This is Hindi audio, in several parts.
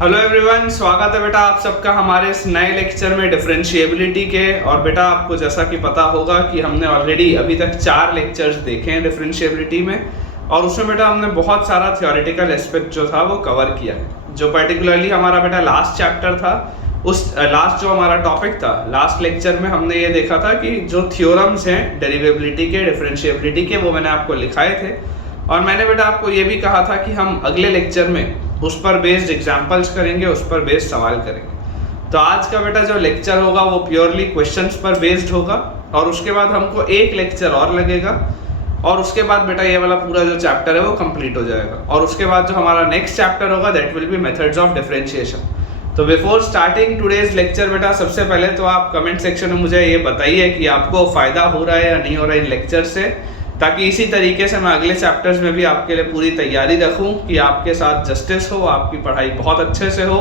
हेलो एवरीवन, स्वागत है बेटा आप सबका हमारे इस नए लेक्चर में डिफरेंशिएबिलिटी के। और बेटा आपको जैसा कि पता होगा कि हमने ऑलरेडी अभी तक 4 लेक्चर्स देखे हैं डिफरेंशिएबिलिटी में, और उसमें बेटा हमने बहुत सारा थ्योरेटिकल एस्पेक्ट जो था वो कवर किया है। जो पर्टिकुलरली हमारा बेटा लास्ट चैप्टर था, उस लास्ट जो हमारा टॉपिक था लास्ट लेक्चर में हमने ये देखा था कि जो थ्योरम्स हैं डेरिवेबिलिटी के, डिफरेंशिएबिलिटी के, वो मैंने आपको लिखाए थे। और मैंने बेटा आपको ये भी कहा था कि हम अगले लेक्चर में उस पर बेस्ड एग्जाम्पल्स करेंगे, उस पर बेस्ड सवाल करेंगे। तो आज का बेटा जो लेक्चर होगा वो प्योरली क्वेश्चंस पर बेस्ड होगा, और उसके बाद हमको एक लेक्चर और लगेगा, और उसके बाद बेटा ये वाला पूरा जो चैप्टर है वो कंप्लीट हो जाएगा। और उसके बाद जो हमारा नेक्स्ट चैप्टर होगा that will B methods of differentiation. तो बिफोर स्टार्टिंग टुडेज लेक्चर बेटा सबसे पहले तो आप कमेंट सेक्शन में मुझे ये बताइए कि आपको फ़ायदा हो रहा है या नहीं हो रहा है इन लेक्चर से, ताकि इसी तरीके से मैं अगले चैप्टर्स में भी आपके लिए पूरी तैयारी रखूं कि आपके साथ जस्टिस हो, आपकी पढ़ाई बहुत अच्छे से हो,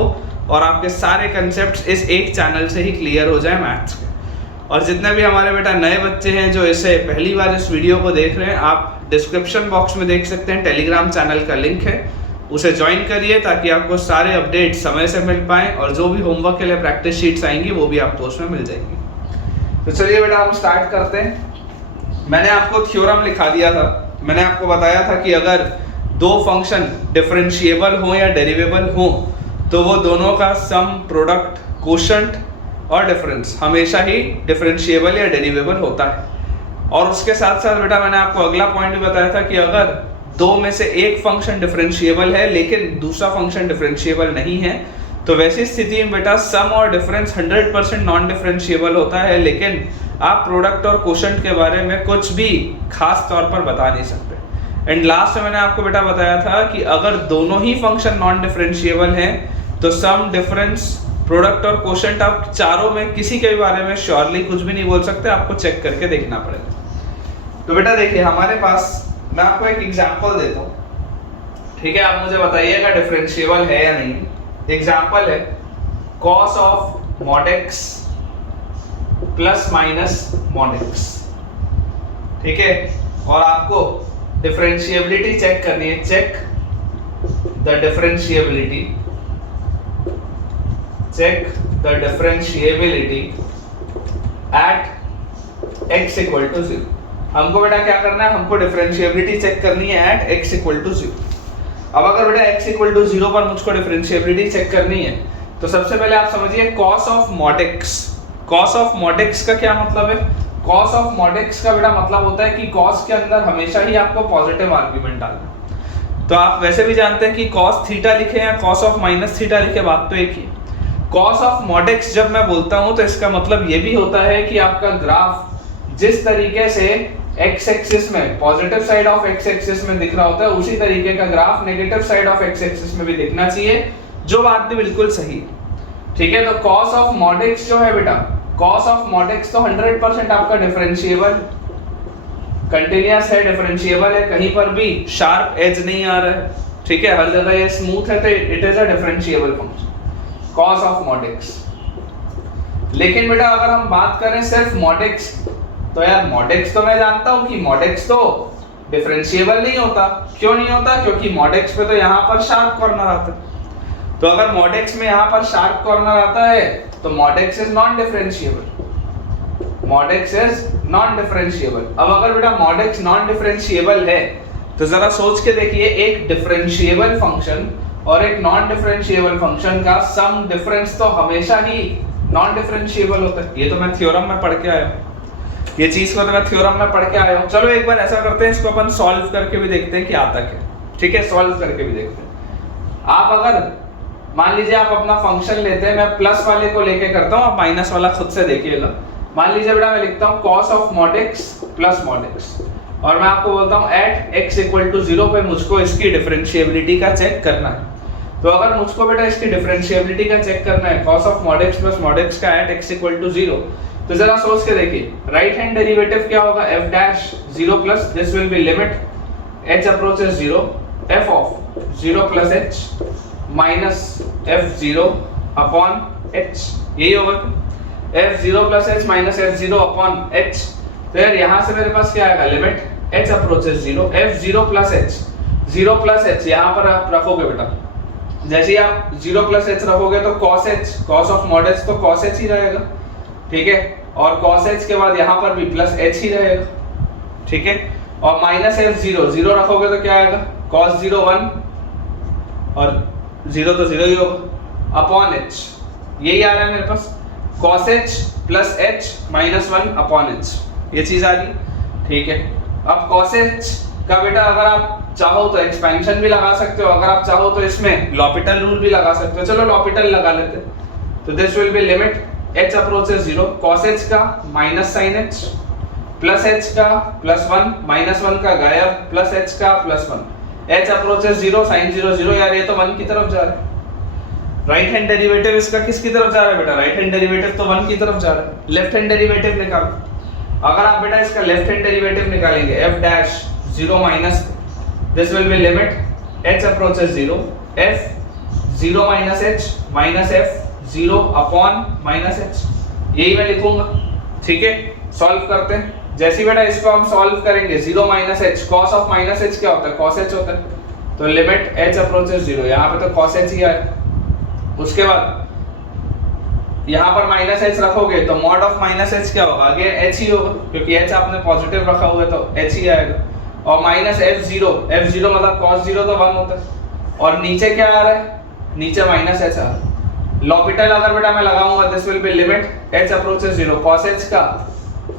और आपके सारे कंसेप्ट्स इस एक चैनल से ही क्लियर हो जाए मैथ्स के। और जितने भी हमारे बेटा नए बच्चे हैं जो इसे पहली बार इस वीडियो को देख रहे हैं, आप डिस्क्रिप्शन बॉक्स में देख सकते हैं टेलीग्राम चैनल का लिंक है, उसे ज्वाइन करिए ताकि आपको सारे अपडेट समय से मिल पाएँ, और जो भी होमवर्क के लिए प्रैक्टिस शीट्स आएंगी वो भी आपको उसमें मिल जाएंगी। तो चलिए बेटा हम स्टार्ट करते हैं। मैंने आपको थ्योरम लिखा दिया था। मैंने आपको बताया था कि अगर दो फंक्शन डिफरेंशिएबल हो या डेरिवेबल हो तो वो दोनों का सम, प्रोडक्ट, कोशंट और डिफरेंस हमेशा ही डिफरेंशिएबल या डेरिवेबल होता है। और उसके साथ साथ बेटा मैंने आपको अगला पॉइंट भी बताया था कि अगर दो में से एक फंक्शन डिफरेंशिएबल है लेकिन दूसरा फंक्शन डिफरेंशिएबल नहीं है, तो वैसी स्थिति में बेटा सम और डिफरेंस 100% नॉन डिफरेंशिएबल होता है, लेकिन आप प्रोडक्ट और कोशंट के बारे में कुछ भी खास तौर पर बता नहीं सकते। एंड लास्ट में मैंने आपको बेटा बताया था कि अगर दोनों ही फंक्शन नॉन डिफरेंशिएबल हैं तो सम, डिफरेंस, प्रोडक्ट और कोशंट, आप चारों में किसी के भी बारे में श्योरली कुछ भी नहीं बोल सकते, आपको चेक करके देखना पड़ेगा। तो बेटा देखिए हमारे पास, मैं आपको एक एग्जाम्पल देता हूँ, ठीक है? आप मुझे बताइएगा डिफरेंशिएबल है या नहीं। एग्जाम्पल है cos of mod x plus minus mod x, ठीक है? और आपको डिफरेंशिएबिलिटी चेक करनी है। Check the differentiability, check the differentiability at x equal to 0। हमको बेटा क्या करना है? हमको डिफरेंशिएबिलिटी चेक करनी है एट x इक्वल टू 0। अब अगर बेटा x इक्वल टू 0 पर मुझको डिफरेंशिएबिलिटी चेक करनी है तो सबसे पहले आप समझिए cos of mod x। cos of mod x का क्या मतलब है? cos ऑफ mod x का बेटा मतलब होता है कि cos के अंदर हमेशा ही आपको पॉजिटिव आर्गुमेंट डालना। तो आप वैसे भी जानते हैं कि cos थीटा लिखे या cos ऑफ माइनस थीटा लिखे, बात तो एक ही। cos ऑफ mod x जब मैं बोलता हूं तो इसका मतलब ये भी होता है कि आपका ग्राफ जिस तरीके से x एक्सिस में, positive side of x axis में दिख रहा होता है, उसी तरीके का graph negative side of x axis में भी दिखना चाहिए, जो बात भी बिल्कुल सही है, ठीक है? तो cos ऑफ mod x जो है बेटा, cos ऑफ mod x तो 100% आपका डिफरेंशिएबल, कंटीन्यूअस है, डिफरेंशिएबल है, कहीं पर भी शार्प एज नहीं आ रहा है, ठीक है? हर जगह ये स्मूथ है, तो it is a differentiable function cos of mod x। लेकिन बेटा अगर हम बात करें सिर्फ mod x, तो यार mod x तो मैं जानता हूं कि mod x तो डिफरेंशिएबल नहीं होता। क्यों नहीं होता? क्योंकि mod x पे तो यहाँ पर शार्प कॉर्नर आता है। तो अगर mod x में यहाँ पर शार्प कॉर्नर आता है तो mod x is non differentiable, mod x is non differentiable. अब अगर बेटा mod x नॉन डिफरेंशिएबल है तो जरा सोच के देखिए, एक डिफरेंशिएबल फंक्शन और एक नॉन डिफरेंशिएबल फंक्शन का सम, डिफरेंस तो हमेशा ही नॉन डिफरेंशिएबल होता है। ये तो मैं थ्योरम में पढ़ के आया हूँ, ये चीज को तो मैं थ्योरम में पढ़ के आया हूं। चलो एक बार ऐसा करते हैं, इसको अपन सॉल्व करके भी देखते हैं कि आता क्या, ठीक है? सॉल्व करके भी देखते हैं। आप अगर मान लीजिए आप अपना फंक्शन लेते हैं, मैं प्लस वाले को लेके करता हूं, आप माइनस वाला खुद से देखिएगा। मान लीजिए बेटा मैं लिखता हूं cos of mod x plus mod x, और मैं आपको बोलता हूं एट x इक्वल टू 0 पे मुझको इसकी डिफरेंशिएबिलिटी का चेक करना है। तो अगर मुझको बेटा इसकी डिफरेंशिएबिलिटी का चेक करना है cos of mod x plus mod x का एट x इक्वल टू 0, तो जरा सोच के देखिए, राइट हैंड डेरिवेटिव क्या होगा? f dash 0 plus this will be limit h approaches 0 f of 0 plus h minus f0 upon h, यही होगा f0 plus h minus f0 upon h। तो यार यहाँ से मेरे पास क्या आएगा? Limit h approaches 0 f0 plus h, 0 plus h यहाँ पर आप रखोगे बेटा, जैसे ही आप 0 प्लस एच रखोगे तो cos h, cos of mod h तो cos h ही रहेगा, ठीक है, और cos h के बाद यहाँ पर भी प्लस h ही रहेगा, ठीक है, और माइनस f 0 रखोगे तो क्या आएगा, cos 0 1 और 0 तो 0 ही होगा अपॉन h, यही आ रहा है मेरे पास, cos h plus h minus 1 upon h, ये चीज आ गई, ठीक है। अब cos h का बेटा अगर आप चाहो तो एक्सपेंशन भी लगा सकते हो, अगर आप चाहो तो इसमें लॉपिटल रूल भी लगा सकते हो, चलो लॉपिटल लगा लेते हैं। तो this will be limit h approaches 0, cos h का minus sine h plus h का प्लस 1, माइनस 1 का गायब प्लस h का प्लस 1, h अप्रोचेस 0 साइन 0 0, यार ये तो 1 की तरफ जा रहा है। राइट हैंड डेरिवेटिव इसका किसकी तरफ जा रहा है बेटा, राइट हैंड डेरिवेटिव तो 1 की तरफ जा रहा है। लेफ्ट हैंड डेरिवेटिव निकालो, अगर आप बेटा इसका लेफ्ट हैंड डेरिवेटिव निकालेंगे f dash 0 minus, this will be limit h approaches 0, f 0 minus h minus f 0 upon minus h, यही मैं लिखूंगा, ठीक है। सॉल्व करते हैं, जैसे बेटा इसको हम सॉल्व करेंगे 0 minus h, cos of minus h क्या होता है, cos h होता है, तो लिमिट h approaches 0, यहाँ पे तो cos h ही आया। उसके बाद यहाँ पर माइनस h रखोगे तो मॉड ऑफ माइनस h क्या होगा, अगेन h ही होगा, क्योंकि h आपने पॉजिटिव रखा हुआ है तो h ही आएगा, और माइनस f0 मतलब cos 0 तो 1 होता है, और नीचे क्या आ रहा है, नीचे माइनस h आ रहा है। लॉपिटल अगर बेटा मैं लगाऊंगा this will be limit h approaches 0, cos h का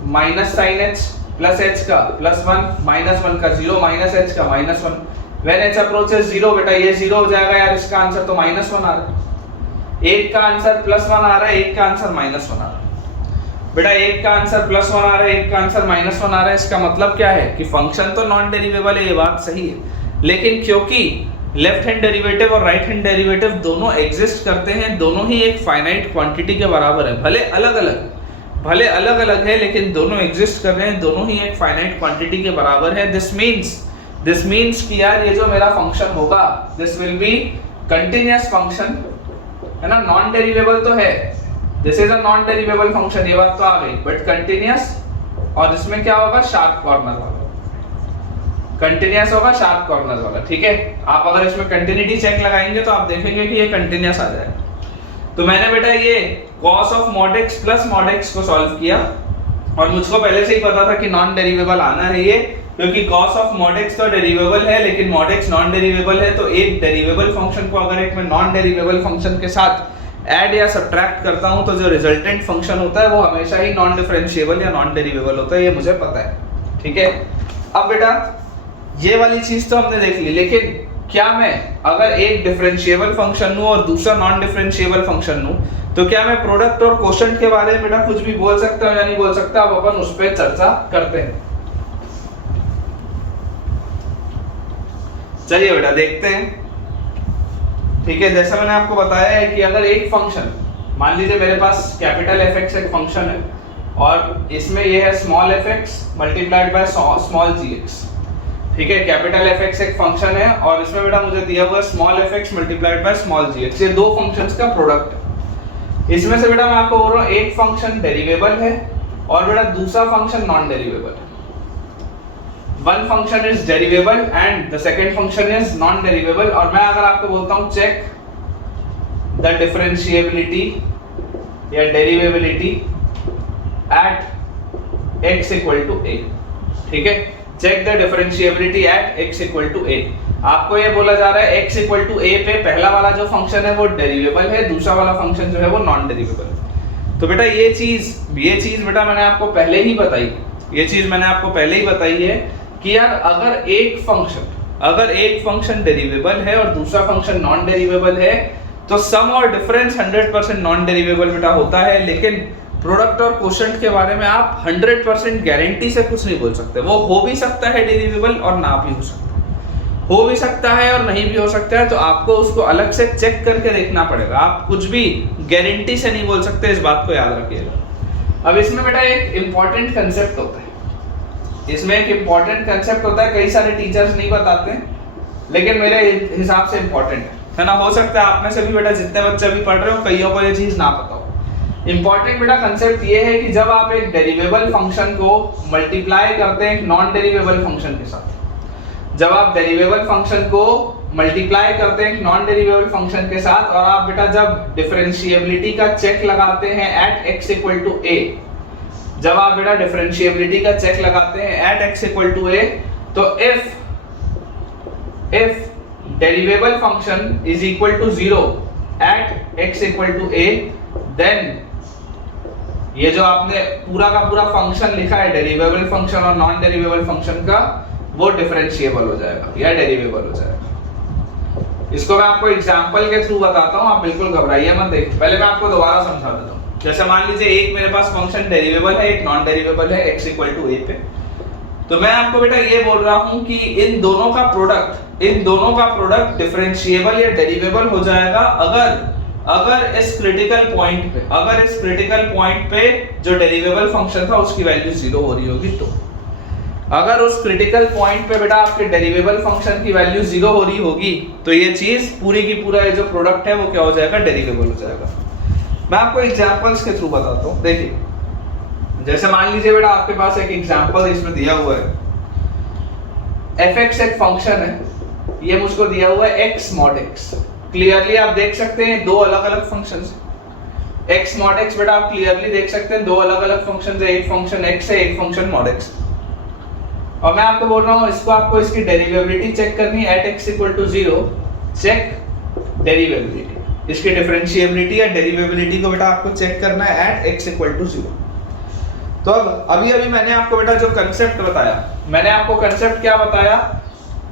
minus sine h plus h का प्लस 1, माइनस 1 का 0 माइनस h का माइनस 1, व्हेन h अप्रोचेस 0 बेटा ये 0 हो जाएगा यार, इसका आंसर तो माइनस 1 आ रहा है, एक का आंसर प्लस 1 आ रहा है, एक का आंसर माइनस 1 आ रहा है। बेटा एक का आंसर प्लस 1 आ रहा है, एक का आंसर माइनस 1 आ रहा है, इसका मतलब क्या है कि फंक्शन तो नॉन डेरिवेबल है, ये बात सही है, लेकिन क्योंकि लेफ्ट हैंड डेरिवेटिव और राइट हैंड डेरिवेटिव दोनों एग्जिस्ट करते हैं, दोनों ही एक फाइनाइट क्वांटिटी के बराबर है, भले अलग अलग है लेकिन दोनों एग्जिस्ट कर रहे हैं, दोनों ही एक फाइनाइट क्वांटिटी के बराबर है। दिस मींस कि यार ये जो मेरा फंक्शन होगा this will be continuous function, है ना, नॉन डेरिवेबल तो है, this is a non derivable function, ये बात तो आ गई, बट कंटीन्यूअस, और इसमें क्या होगा, शार्प कॉर्नर वाला, कंटीन्यूअस होगा शार्प कॉर्नर वाला, ठीक है। आप अगर इसमें कंटिन्यूटी चेक लगाएंगे तो आप देखेंगे कि ये कंटीन्यूअस आ जाएगा। तो मैंने बेटा ये cos of mod x plus mod x को सॉल्व किया, और मुझको पहले से ही पता था कि नॉन डेरिवेबल आना है ये, क्योंकि cos ऑफ mod x तो डेरिवेबल है लेकिन mod x नॉन डेरिवेबल है, तो एक डेरिवेबल फंक्शन को अगर एक मैं नॉन डेरिवेबल फंक्शन के साथ ऐड या सब्ट्रैक्ट करता हूं तो जो रिजल्टेंट फंक्शन होता है वो हमेशा ही नॉन डिफरेंशिएबल या नॉन डेरिवेबल होता है, ये मुझे पता है, ठीक है। अब बेटा ये वाली चीज तो हमने देख ली, लेकिन क्या मैं अगर एक डिफरेंशिएबल फंक्शन लूं और दूसरा नॉन डिफरेंशिएबल फंक्शन लूं तो क्या मैं प्रोडक्ट और कोशेंट के बारे में बेटा कुछ भी बोल सकता हूं या नहीं बोल सकता, अब अपन उस पर चर्चा करते हैं। चलिए बेटा देखते हैं, ठीक है। जैसा मैंने आपको बताया है कि अगर एक फंक्शन, मान लीजिए मेरे पास कैपिटल fx एक फंक्शन है और इसमें ये है small fx multiplied by small gx, ठीक है। कैपिटल fx एक फंक्शन है और इसमें बेटा मुझे दिया हुआ है small fx multiplied by small gx, ये दो फंक्शंस का प्रोडक्ट है। इसमें से बेटा मैं आपको बोल रहा हूँ एक फंक्शन डेरिवेबल है और बेटा दूसरा फंक्शन नॉन डेरिवेबल है। One function is derivable and the second function is non derivable, और मैं अगर आपको बोलता हूँ चेक द डिफरेंशिएबिलिटी या derivability at x equal to a, ठीक है। Check the differentiability at x equal to a, आपको ये बोला जा रहा है x इक्वल टू a पे पहला वाला जो फंक्शन है वो डेरिवेबल है, दूसरा वाला फंक्शन जो है वो नॉन डेरिवेबल है। तो बेटा ये चीज बेटा मैंने आपको पहले ही बताई, ये चीज मैंने आपको पहले ही बताई है कि यार अगर एक फंक्शन डेरिवेबल है और दूसरा फंक्शन नॉन डेरिवेबल है तो सम और डिफरेंस 100% नॉन डेरिवेबल बेटा होता है, लेकिन प्रोडक्ट और कोशेंट के बारे में आप 100% गारंटी से कुछ नहीं बोल सकते। वो हो भी सकता है डेरिवेबल और ना भी हो सकता है, हो भी सकता है और नहीं भी हो सकता है, तो आपको उसको अलग से चेक करके देखना पड़ेगा। आप कुछ भी गारंटी से नहीं बोल सकते, इस बात को याद रखिएगा। अब इसमें बेटा एक इंपॉर्टेंट कंसेप्ट होता है, इसमें एक इंपॉर्टेंट कंसेप्ट होता है, कई सारे टीचर्स नहीं बताते लेकिन मेरे हिसाब से इंपॉर्टेंट है ना। हो सकता है आप में से भी बेटा जितने बच्चे भी पढ़ रहे हो कईयों को ये चीज ना पता हो। इंपॉर्टेंट बेटा कंसेप्ट ये है कि जब आप एक डेरिवेबल फंक्शन को मल्टीप्लाई करते हैं एक नॉन डेरिवेबल फंक्शन के साथ, जब आप डेरिवेबल फंक्शन को मल्टीप्लाई करते हैं नॉन डेरिवेबल फंक्शन के साथ, और आप बेटा जब डिफरेंशिएबिलिटी का चेक लगाते हैं at x equal to a, जब आप बेटा डिफरेंशिएबिलिटी का चेक लगाते हैं at x equal to a, तो if derivable function is equal to 0 at x equal to a, then ये जो आपने पूरा का पूरा फंक्शन लिखा है डेरिवेबल फंक्शन और नॉन डेरिवेबल फंक्शन का, वो डिफरेंशिएबल हो जाएगा या डेरिवेबल हो जाएगा। इसको मैं आपको एग्जांपल के थ्रू बताता हूं, आप बिल्कुल घबराइए मत। देखिए पहले मैं आपको दोबारा समझा देता हूं। जैसे मान लीजिए एक मेरे पास फंक्शन डेरिवेबल है, एक नॉन डेरिवेबल है x इक्वल टू a पे, तो मैं आपको बेटा ये बोल रहा हूं कि इन दोनों का प्रोडक्ट डिफरेंशिएबल या डेरिवेबल हो जाएगा अगर इस क्रिटिकल पॉइंट पे जो डेरिवेबल फंक्शन था उसकी वैल्यू 0 हो रही होगी। तो अगर उस क्रिटिकल पॉइंट पे बेटा आपके डेरिवेबल फंक्शन की वैल्यू 0 हो रही होगी, तो ये चीज पूरी की पूरा ये जो प्रोडक्ट है वो क्या हो जाएगा, डेरिवेबल हो जाएगा। मैं आपको एग्जांपल्स के थ्रू बताता हूं। देखिए जैसे मान लीजिए बेटा आपके पास एक एग्जांपल इसमें दिया हुआ है, fx एक फंक्शन है, ये मुझको दिया हुआ है x mod x। क्लियरली आप देख सकते हैं दो अलग अलग फंक्शंस, x mod x बेटा आप क्लियरली देख सकते हैं दो अलग अलग फंक्शंस है, एक फंक्शन x है, एक फंक्शन mod x। और मैं आपको बोल रहा हूं इसको आपको इसकी डेरिवेबिलिटी चेक करनी है at x equal to 0, check derivability. इसकी डिफरेंशिएबिलिटी या डेरिवेबिलिटी को बेटा आपको चेक करना है एट x इक्वल टू 0। तो अब अभी मैंने आपको बेटा जो कंसेप्ट बताया, मैंने आपको कंसेप्ट क्या बताया,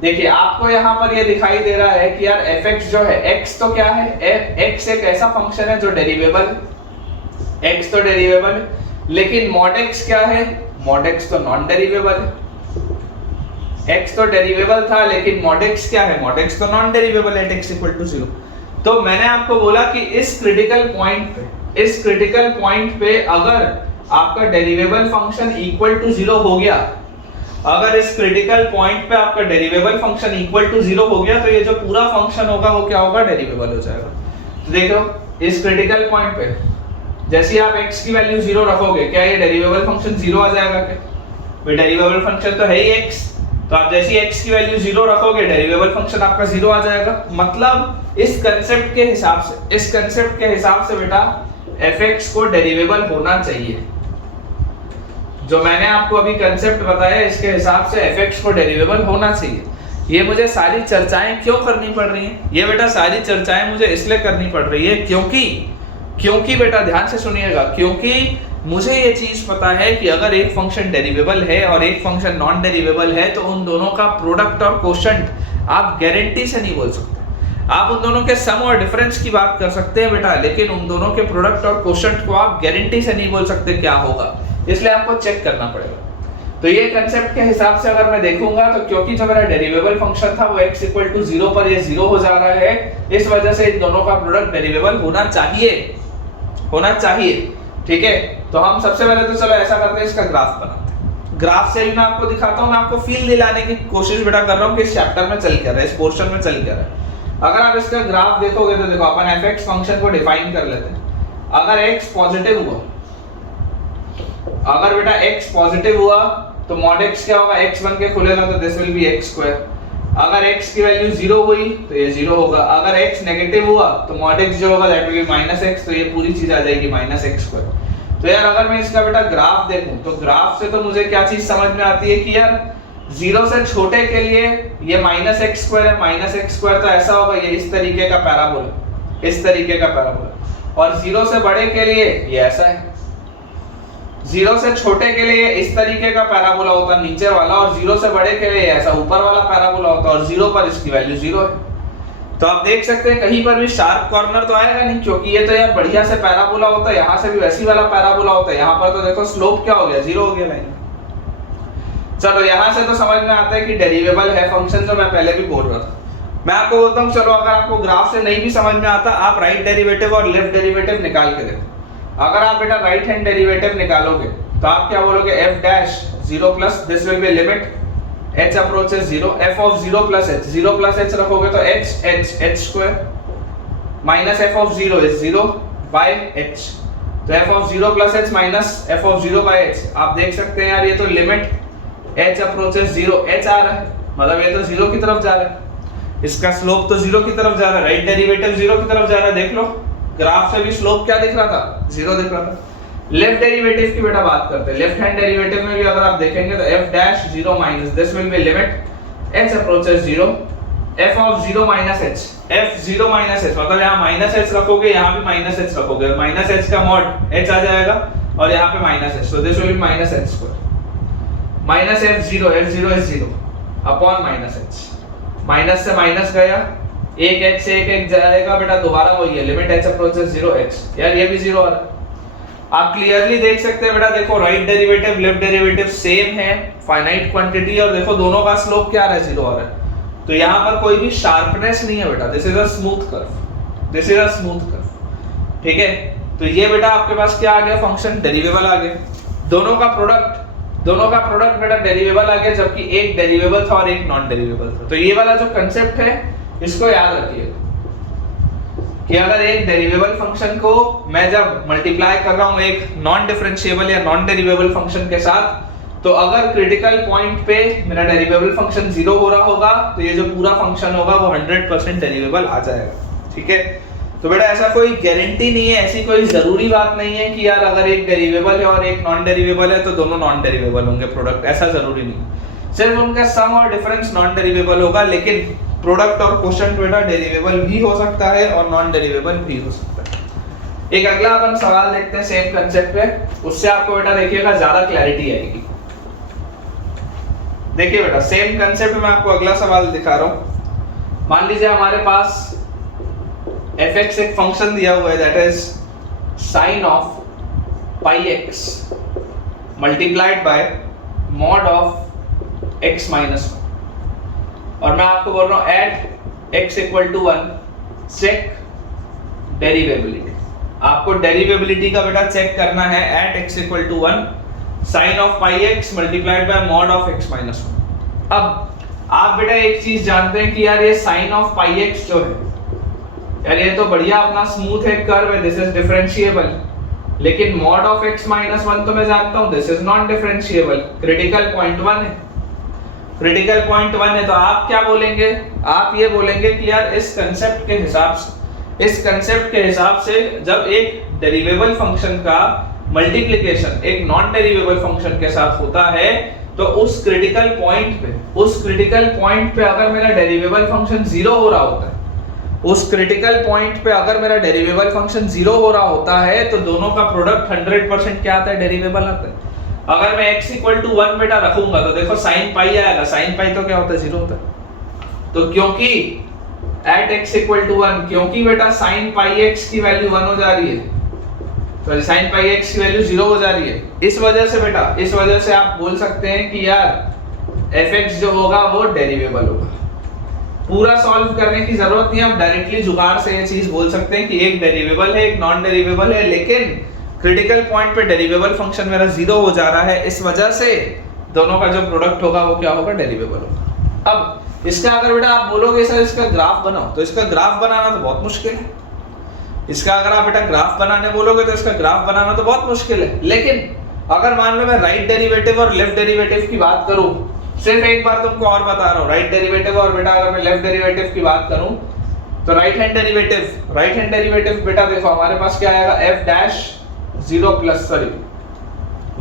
देखिए आपको यहाँ पर ये दिखाई दे रहा है कि यार fx जो है, x तो क्या है, x एक ऐसा फंक्शन है जो डेरिवेबल, x तो डेरिवेबल है, लेकिन mod x क्या है, mod x तो नॉन डेरिवेबल है। x तो डेरिवेबल था लेकिन mod x क्या है, mod x तो नॉन डेरिवेबल है एट x इक्वल टू 0। तो मैंने आपको बोला कि इस क्रिटिकल पॉइंट पे अगर आपका डेरिवेबल फंक्शन इक्वल टू 0 हो गया, अगर इस क्रिटिकल पॉइंट पे आपका डेरिवेबल फंक्शन इक्वल टू 0 हो गया, तो ये जो पूरा फंक्शन होगा वो क्या होगा, डेरिवेबल हो जाएगा। तो देखो इस क्रिटिकल पॉइंट पे जैसे ही आप x की वैल्यू 0 रखोगे, क्या ये डेरिवेबल फंक्शन 0 आ जाएगा क्या, भाई डेरिवेबल फंक्शन तो है ही x, तो आप जैसे ही x की वैल्यू 0 रखोगे डेरिवेबल फंक्शन आपका 0 आ जाएगा। मतलब इस कंसेप्ट के हिसाब से बेटा fx को डेरिवेबल होना चाहिए। जो मैंने आपको अभी कंसेप्ट बताया इसके हिसाब से fx को डेरिवेबल होना चाहिए। ये मुझे सारी चर्चाएं क्यों करनी पड़ रही हैं, ये बेटा सारी चर्चाएं मुझे इसलिए करनी पड़ रही है क्योंकि बेटा ध्यान से सुनिएगा, क्योंकि मुझे ये चीज पता है कि अगर एक फंक्शन डेरिवेबल है और एक फंक्शन नॉन डेरिवेबल है, तो उन दोनों का प्रोडक्ट और कोशेंट आप गारंटी से नहीं बोल सकते। आप उन दोनों के सम और डिफरेंस की बात कर सकते हैं बेटा, लेकिन उन दोनों के प्रोडक्ट और कोशेंट को आप गारंटी से नहीं बोल सकते क्या होगा, इसलिए आपको चेक करना पड़ेगा। तो ये कंसेप्ट के हिसाब से अगर मैं देखूंगा, तो क्योंकि जो मेरा डेरिवेबल फंक्शन था वो x इक्वल टू 0 पर ये 0 हो जा रहा है, इस वजह से इन दोनों का प्रोडक्ट डेरिवेबल होना चाहिए। ठीक है, तो हम सबसे पहले तो चलो ऐसा करते हैं, इसका ग्राफ बनाते हैं। ग्राफ से ही मैं आपको दिखाता हूं, मैं आपको फील दिलाने की कोशिश बेटा कर रहा हूं कि इस चैप्टर में चल क्या रहा है, इस पोर्शन में चल क्या रहा है। अगर आप इसका ग्राफ देखोगे तो देखो अपन fx फंक्शन को डिफाइन कर लेते हैं। अगर x पॉजिटिव हुआ, अगर बेटा x पॉजिटिव हुआ तो mod x क्या होगा, x बन के खुलेगा तो this will B x square. अगर x की वैल्यू 0 हुई तो ये 0 होगा। अगर x नेगेटिव हुआ तो mod x जो होगा दैट विल बी -x, तो ये पूरी चीज आ जाएगी -x स्क्वायर। तो यार अगर मैं इसका बेटा ग्राफ देखूं, तो ग्राफ से तो मुझे क्या चीज समझ में आती है कि यार 0 से छोटे के लिए ये -x स्क्वायर है, -x स्क्वायर तो ऐसा होगा ये इस तरीके का पैराबोला, इस तरीके का पैराबोला, और 0 से बड़े के लिए ये ऐसा है। 0 से छोटे के लिए इस तरीके का पैराबोला होता है नीचे वाला, और 0 से बड़े के लिए ऐसा ऊपर वाला पैराबोला होता है, और 0 पर इसकी वैल्यू 0 है। तो आप देख सकते हैं कहीं पर भी शार्प कॉर्नर तो आएगा नहीं, क्योंकि ये तो यार बढ़िया से पैराबोला होता है, यहाँ से भी वैसी वाला पैराबोला होता है। यहाँ पर तो देखो स्लोप क्या हो गया, 0 हो गया लाइन। चलो यहाँ से तो समझ में आता है कि डेरिवेबल है फंक्शन, जो मैं पहले भी बोल रहा था। मैं आपको बोलता हूँ चलो अगर आपको ग्राफ से नहीं भी समझ में आता, आप राइट डेरिवेटिव और लेफ्ट डेरिवेटिव निकाल के देखो। अगर आप बेटा राइट हैंड डेरिवेटिव निकालोगे तो आप क्या बोलोगे, f dash 0 plus this will be limit h approaches 0, f of 0 plus h, 0 plus h रखोगे तो h square minus f of 0 is 0 by h, तो f of 0 plus h minus f of 0 by h। आप देख सकते हैं यार ये तो लिमिट h अप्रोचेस 0 h आ रहा है, मतलब ये तो जीरो की तरफ जा रहा है, इसका स्लोप तो जीरो की तरफ जा रहा है, राइट डेरिवेटिव जीरो की तरफ जा रहा है। देख लो ग्राफ से भी स्लोप क्या दिख रहा था, जीरो दिख रहा था। लेफ्ट डेरिवेटिव की बेटा बात करते हैं। लेफ्ट हैंड डेरिवेटिव में भी अगर आप देखेंगे तो f dash 0 minus this will be limit h approaches 0 f of 0 minus h, f 0 minus h मतलब यहाँ माइनस h रखोगे, यहाँ भी माइनस h रखोगे, माइनस h का मॉड h आ जाएगा और यहाँ पे minus h, so this will be minus h square minus f0 is 0 upon minus h, minus से माइनस गया, एक h से एक जाएगा बेटा, दोबारा वही है लिमिट h अप्रोचेस 0 h। यार ये भी 0 आ रहा है, आप क्लियरली देख सकते हैं बेटा। देखो right derivative left derivative same है, फाइनाइट क्वांटिटी, और देखो दोनों का स्लोप क्या आ रहा है, 0 आ रहा है। तो यहाँ पर कोई भी शार्पनेस नहीं है बेटा, this is a smooth curve, this is a smooth curve, ठीक है। तो ये बेटा आपके पास क्या आ गया, फंक्शन डेरिवेबल आ गया, दोनों का प्रोडक्ट बेटा डेरिवेबल आ गया, जबकि एक डेरिवेबल था और एक नॉन डेरिवेबल था। तो ये वाला जो कंसेप्ट है इसको याद रखिएगा कि अगर एक डेरिवेबल फंक्शन को मैं जब मल्टीप्लाई कर रहा हूं एक नॉन डिफरेंशिएबल या नॉन डेरिवेबल फंक्शन के साथ, तो अगर क्रिटिकल पॉइंट पे मेरा डेरिवेबल फंक्शन 0 हो रहा होगा तो ये जो पूरा फंक्शन होगा वो 100% डेरिवेबल आ जाएगा, ठीक है। तो बेटा ऐसा कोई गारंटी नहीं है, ऐसी कोई जरूरी बात नहीं है कि यार अगर एक डेरिवेबल है और एक नॉन डेरिवेबल है तो दोनों नॉन डेरिवेबल होंगे प्रोडक्ट, ऐसा जरूरी नहीं। सिर्फ उनका सम और डिफरेंस नॉन डेरिवेबल होगा, लेकिन प्रोडक्ट और क्वोशंट बेटा डेरिवेबल भी हो सकता है और नॉन डेरिवेबल भी हो सकता है। एक अगला अपन सवाल देखते हैं सेम कंसेप्ट पे, उससे आपको बेटा देखिएगा ज्यादा क्लैरिटी आएगी। देखिए बेटा सेम कंसेप्ट में आपको अगला सवाल दिखा रहा हूं। मान लीजिए हमारे पास fx एक फंक्शन दिया हुआ है that is sin of pi x multiplied by mod of x minus 1, और मैं आपको बोल रहा हूं at x equal to 1 check derivability. आपको डेरिवेबिलिटी का बेटा चेक करना है at x equal to 1 sin of pi x multiplied by mod of x minus 1। अब आप बेटा एक चीज जानते हैं कि यार ये sin ऑफ पाई x जो है यार ये तो बढ़िया अपना स्मूथ एक कर्व है, दिस इज डिफरेंशिएबल, लेकिन मॉड ऑफ x माइनस 1 तो मैं जानता हूं this is non differentiable, critical point 1 है, क्रिटिकल पॉइंट 1 है। तो आप क्या बोलेंगे, आप ये बोलेंगे कि यार इस कंसेप्ट के हिसाब से जब एक डेरिवेबल फंक्शन का मल्टीप्लिकेशन एक नॉन डेरिवेबल फंक्शन के साथ होता है तो उस क्रिटिकल पॉइंट पे अगर मेरा डेरिवेबल फंक्शन 0 हो रहा होता है, उस क्रिटिकल पॉइंट पे अगर मेरा डेरिवेबल फंक्शन 0 हो रहा होता है तो दोनों का प्रोडक्ट 100% क्या आता है, डेरिवेबल आता है। अगर मैं x इक्वल टू 1 बेटा रखूंगा तो देखो sin पाई आएगा, sin पाई तो क्या होता है, 0 होता है। तो क्योंकि एट x इक्वल टू 1, क्योंकि बेटा sin पाई x की वैल्यू 1 हो जा रही है, तो sin पाई x की वैल्यू 0 हो जा रही है, इस वजह से बेटा, इस वजह से आप बोल सकते हैं कि यार fx जो होगा वो डेरिवेबल होगा। पूरा सॉल्व करने की जरूरत नहीं है, आप डायरेक्टली जुगाड़ से ये चीज बोल सकते हैं कि एक डेरिवेबल है एक नॉन डेरिवेबल है, लेकिन क्रिटिकल पॉइंट पे डेरिवेबल फंक्शन मेरा 0 हो जा रहा है, इस वजह से दोनों का जो प्रोडक्ट होगा वो क्या होगा, डेरिवेबल होगा। अब इसका अगर बेटा आप बोलोगे सर इसका ग्राफ बनाओ, तो इसका ग्राफ बनाना तो बहुत मुश्किल है। इसका अगर आप बेटा ग्राफ बनाने बोलोगे तो इसका ग्राफ बनाना तो बहुत मुश्किल है, लेकिन अगर मान लो मैं राइट डेरिवेटिव और लेफ्ट डेरिवेटिव की बात करूं, सिर्फ एक बार तुमको और बता रहा हूं, राइट डेरिवेटिव और बेटा अगर मैं लेफ्ट डेरिवेटिव की बात करूं तो राइट हैंड डेरिवेटिव बेटा देखो हमारे पास क्या आएगा, f डैश 0 प्लस सॉरी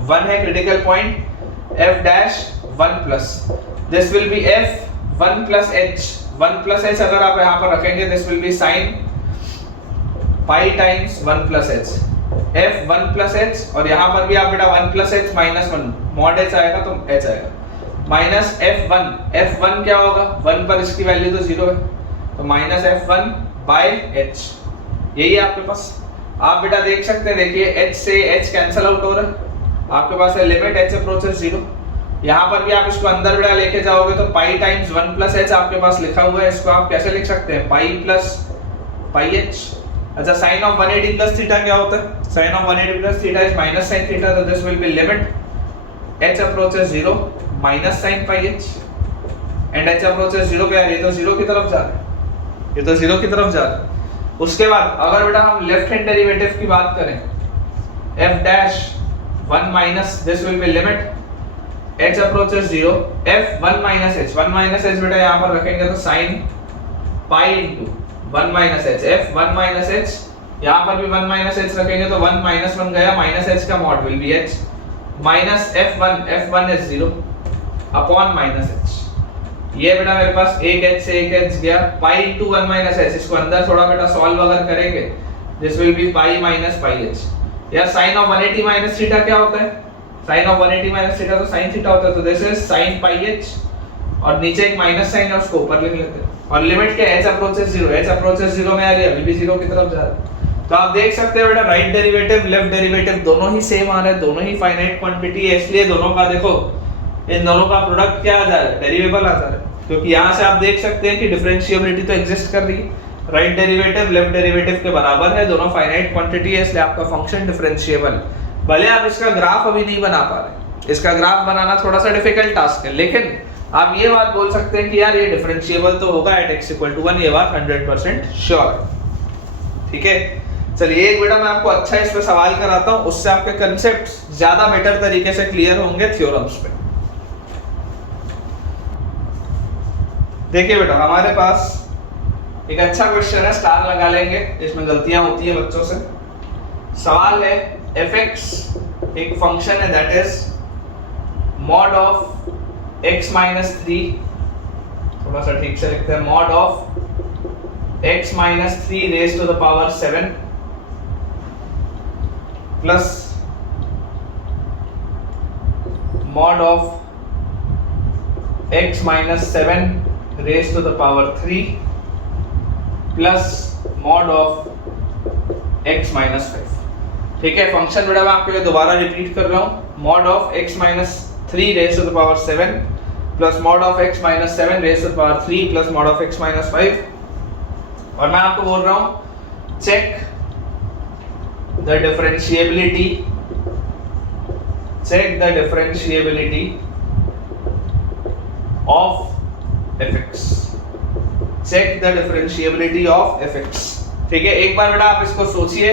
1 है critical point, f dash 1 plus this will be f 1 plus h अगर आप यहां पर रखेंगे this will B sin pi times 1 plus h, f 1 plus h, और यहां पर भी आप बेटा 1 plus h minus 1 mod h आएगा तो h आएगा, माइनस f1 क्या होगा, 1 पर इसकी वैल्यू तो 0 है, तो माइनस f1 बाय h, यही है आपके पास। आप बेटा देख सकते हैं, देखिए h से h कैंसिल आउट हो रहा है, आपके पास है लिमिट h अप्रोचेस 0। यहाँ पर भी आप इसको अंदर बेटा लेके जाओगे तो पाई टाइम्स 1 प्लस h आपके पास लिखा हुआ है, इसको आप कैसे लिख सकते हैं, पाई प्लस पाई h। अच्छा साइन ऑफ 180 प्लस थीटा क्या होता है, sine of 180 plus theta is minus sine theta, तो this will be limit h approaches 0 minus sine pi h and h approaches 0 पे आ रही है तो 0 की तरफ जा रहा है, ये तो 0 की तरफ जा रहा है। उसके बाद अगर बेटा हम लेफ्ट हैंड डेरिवेटिव की बात करें, f dash 1 minus this will be limit h approaches 0, f 1 minus h, 1 minus h बेटा यहाँ पर रखेंगे तो sine pi into 1 minus H, F 1 minus H, यहाँ पर भी 1 माइनस एच रखेंगे तो 1 माइनस 1 गया, माइनस एच का mod will be H, minus f1 is 0 upon minus H. ये बेटा मेरे पास एक एच से एक एच गया, पाई इंटू 1 माइनस एच, इसको अंदर थोड़ा बेटा सॉल्व अगर करेंगे this will B pi minus pi H. या साइन ऑफ 180 माइनस थीटा क्या होता है, साइन ऑफ 180 माइनस थीटा तो साइन थीटा होता है, तो this is sine pi H, और नीचे एक माइनस साइन है उसको ऊपर लिख लेते हैं, और लिमिट क्या h अप्रोचेस 0, h अप्रोचेस 0 में आ रही है, अभी भी 0 की तरफ जा रहा है। तो आप देख सकते हैं बेटा राइट डेरिवेटिव लेफ्ट डेरिवेटिव दोनों ही सेम आ रहे हैं, दोनों ही फाइनाइट क्वांटिटी है, इसलिए दोनों का देखो इन दोनों का प्रोडक्ट क्या आ जा रहा है, डेरिवेबल आ जा रहा है, क्योंकि यहाँ से आप देख सकते हैं कि डिफरेंशिएबिलिटी तो एग्जिस्ट कर रही है, राइट डेरिवेटिव लेफ्ट डेरिवेटिव के बराबर है, दोनों फाइनाइट क्वांटिटी है, इसलिए आपका फंक्शन डिफरेंशिएबल। भले आप इसका ग्राफ अभी नहीं बना पा रहे, इसका ग्राफ बनाना थोड़ा सा डिफिकल्ट टास्क है, लेकिन आप ये बात बोल सकते हैं कि यार ये डिफरेंशिएबल तो होगा एट x = 1, ये बात 100% श्योर है। ठीक है, चलिए एक बेटा मैं आपको अच्छा इस पे सवाल कराता हूं, उससे आपके कंसेप्ट्स ज्यादा बेटर तरीके से क्लियर होंगे थ्योरम्स पे। देखिए बेटा हमारे पास एक अच्छा क्वेश्चन है, स्टार लगा लेंगे, इसमें गलतियां होती है बच्चों से। सवाल है fx एक फंक्शन है that is mod of x minus 3, थोड़ा सा ठीक से लिखते हैं, mod of x minus 3 raise to the power 7 plus mod of x minus 7 raise to the power 3 plus mod of x minus 5। ठीक है, फंक्शन बेटा मैं आपके लिए दोबारा रिपीट कर रहा हूं, mod of x minus 3 raised to the power 7 plus mod of x minus 7 raised to the power 3 plus mod of x minus 5, और मैं आपको बोल रहा हूं check the differentiability of fx, check the differentiability of fx। ठीक है, एक बार बेटा आप इसको सोचिए,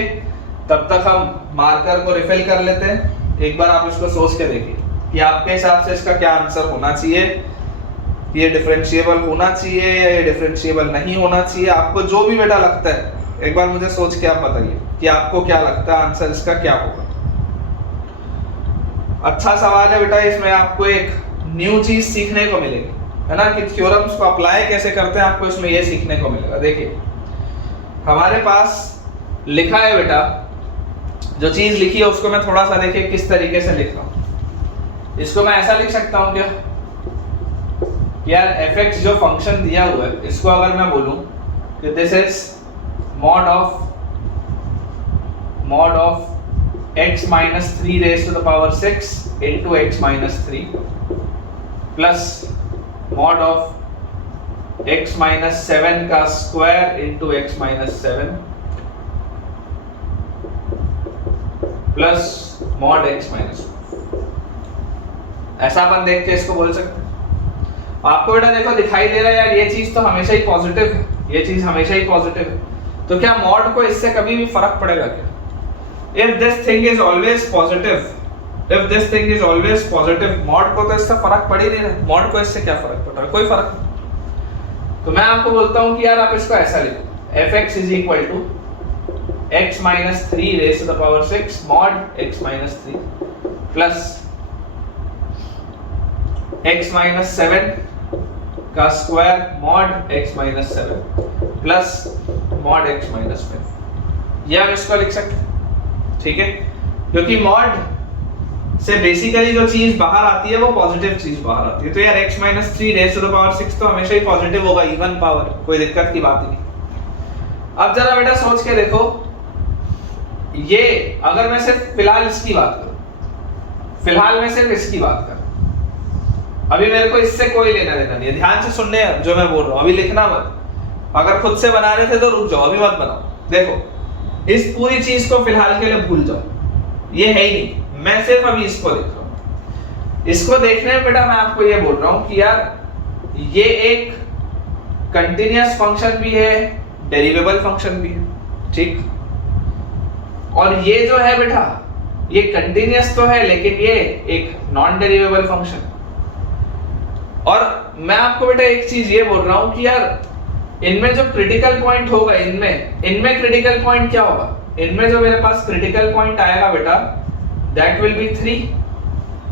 तब तक हम मार्कर को रिफिल कर लेते हैं। एक बार आप इसको सोच के देखिए कि आपके हिसाब से इसका क्या आंसर होना चाहिए, ये डिफरेंशिएबल होना चाहिए या ये डिफरेंशिएबल नहीं होना चाहिए, आपको जो भी बेटा लगता है एक बार मुझे सोच के आप बताइए कि आपको क्या लगता है आंसर इसका क्या होगा। अच्छा सवाल है बेटा, इसमें आपको एक न्यू चीज सीखने को मिलेगी, है ना, कि थ्योरम्स को अप्लाई कैसे करते हैं, आपको इसमें ये सीखने को मिलेगा। देखिए हमारे पास लिखा है बेटा, जो चीज लिखी है उसको मैं थोड़ा सा देखिए किस तरीके से लिख रहा हूं। इसको मैं ऐसा लिख सकता हूं क्या यार, fx जो फंक्शन दिया हुआ है इसको अगर मैं बोलूं कि this is mod of x minus 3 raised to the power 6 into x minus 3 plus mod of x minus 7 का square into x minus 7 plus mod x minus 1। ऐसा अपन देख के इसको बोल सकते हैं। आपको बेटा देखो दिखाई दे रहा है यार, ये चीज तो हमेशा ही पॉजिटिव है, ये चीज हमेशा ही पॉजिटिव है, तो क्या मॉड को इससे कभी भी फर्क पड़ेगा क्या? If this thing is always positive, mod को तो इससे फर्क पड़ ही नहीं रहा, मॉड को इससे क्या फर्क पड़ रहा है, कोई फर्क नहीं। तो मैं आपको बोलता हूं कि यार आप इसको ऐसा लिखो, fx is equal to x minus 3 raised to the power 6 mod x minus 3 plus x minus 7 का square mod x minus 7 plus mod x minus 5। ये हम इसको लिख सकते हैं, ठीक है, क्योंकि मॉड से बेसिकली जो चीज बाहर आती है वो पॉजिटिव चीज बाहर आती है, तो यार x minus 3 raised to the power 6 तो हमेशा ही पॉजिटिव होगा, इवन पावर, कोई दिक्कत की बात ही नहीं। अब जरा बेटा सोच के देखो, ये अगर मैं सिर्फ फिलहाल इसकी बात करूं, फिलहाल मैं सिर्फ इसकी बात करूं, अभी मेरे को इससे कोई लेना देना नहीं है, ध्यान से सुनने जो मैं बोल रहा हूं, अभी लिखना मत, अगर खुद से बना रहे थे तो रुक जाओ, अभी मत बनाओ। देखो इस पूरी चीज को फिलहाल के लिए भूल जाओ, ये है ही नहीं, मैं सिर्फ अभी इसको देख रहा हूं। इसको देखने में बेटा मैं आपको ये बोल रहा हूं कि यार ये एक कंटीन्यूअस फंक्शन भी है, डेरिवेबल फंक्शन भी है, ठीक, और ये जो है बेटा ये कंटीन्यूअस तो है लेकिन ये एक नॉन डेरिवेबल फंक्शन, और मैं आपको बेटा एक चीज ये बोल रहा हूं कि यार इनमें जो क्रिटिकल पॉइंट होगा, इनमें क्रिटिकल पॉइंट क्या होगा, इनमें जो मेरे पास क्रिटिकल पॉइंट आएगा बेटा दैट विल बी 3,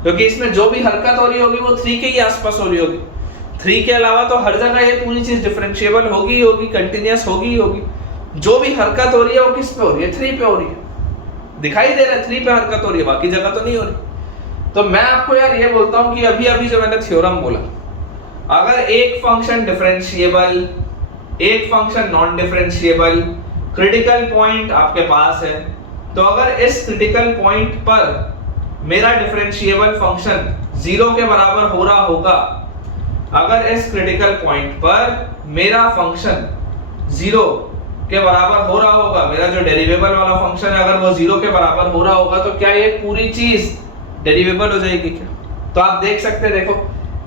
क्योंकि इसमें जो भी हरकत हो रही होगी वो 3 के ही आसपास हो रही होगी। 3 के अलावा तो हर जगह ये पूरी चीज डिफरेंशिएबल होगी ही होगी, कंटिन्यूअस होगी ही होगी। जो भी हरकत हो रही है वो किस पे हो रही है, 3 पे हो रही है। दिखाई दे रहा है 3 पे हरकत हो रही है, बाकी जगह तो नहीं हो रही। तो मैं आपको यार ये बोलता हूं कि अभी अभी जो मैंने थ्योरम बोला, अगर एक फंक्शन डिफरेंशिएबल, एक function non differentiable, critical point आपके पास है, तो अगर इस क्रिटिकल पॉइंट पर मेरा डिफरेंशिएबल फंक्शन 0 के बराबर हो रहा होगा, अगर इस क्रिटिकल पॉइंट पर मेरा फंक्शन 0 के बराबर हो रहा होगा, मेरा जो डेरिवेबल वाला फंक्शन है अगर वो 0 के बराबर हो रहा होगा, तो क्या ये पूरी चीज डेरिवेबल हो जाएगी क्या? तो आप देख सकते हैं, देखो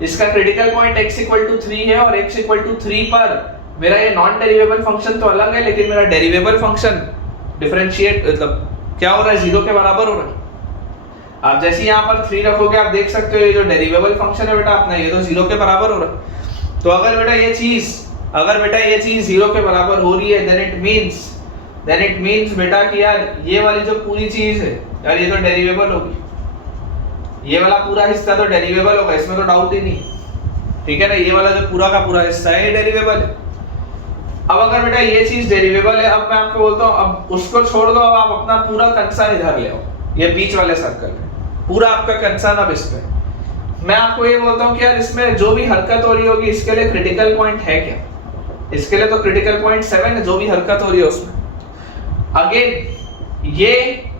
इसका क्रिटिकल पॉइंट x = 3 है और x = 3 पर मेरा ये नॉन डेरिवेबल फंक्शन तो अलग है, लेकिन मेरा डेरिवेबल फंक्शन डिफरेंशिएट मतलब क्या हो रहा है, 0 के बराबर हो रहा है। आप जैसे यहाँ पर 3 रखोगे आप देख सकते हो ये जो डेरिवेबल फंक्शन है बेटा अपना, ये तो 0 के बराबर हो रहा है। तो अगर बेटा ये चीज 0 के बराबर हो रही है, देन इट मींस बेटा कि यार ये वाली जो पूरी चीज है यार ये तो डेरिवेबल होगी, ये वाला पूरा हिस्सा तो डेरिवेबल होगा, इसमें तो डाउट ही नहीं, ठीक है ना। ये वाला जो पूरा का पूरा हिस्सा है ये डेरिवेबल है। अब अगर बेटा ये चीज डेरिवेबल है, अब मैं आपको बोलता हूँ अब उसको छोड़ दो, अब आप अपना पूरा कंसर्न इधर ले आओ, ये बीच वाले सर्कल में पूरा आपका कंसर्न अब इस पे। मैं आपको ये बोलता हूँ कि यार इसमें जो भी हरकत हो रही होगी इसके लिए क्रिटिकल पॉइंट है क्या, इसके लिए तो क्रिटिकल पॉइंट 7 है, जो भी हरकत हो रही है उसमें। अगेन ये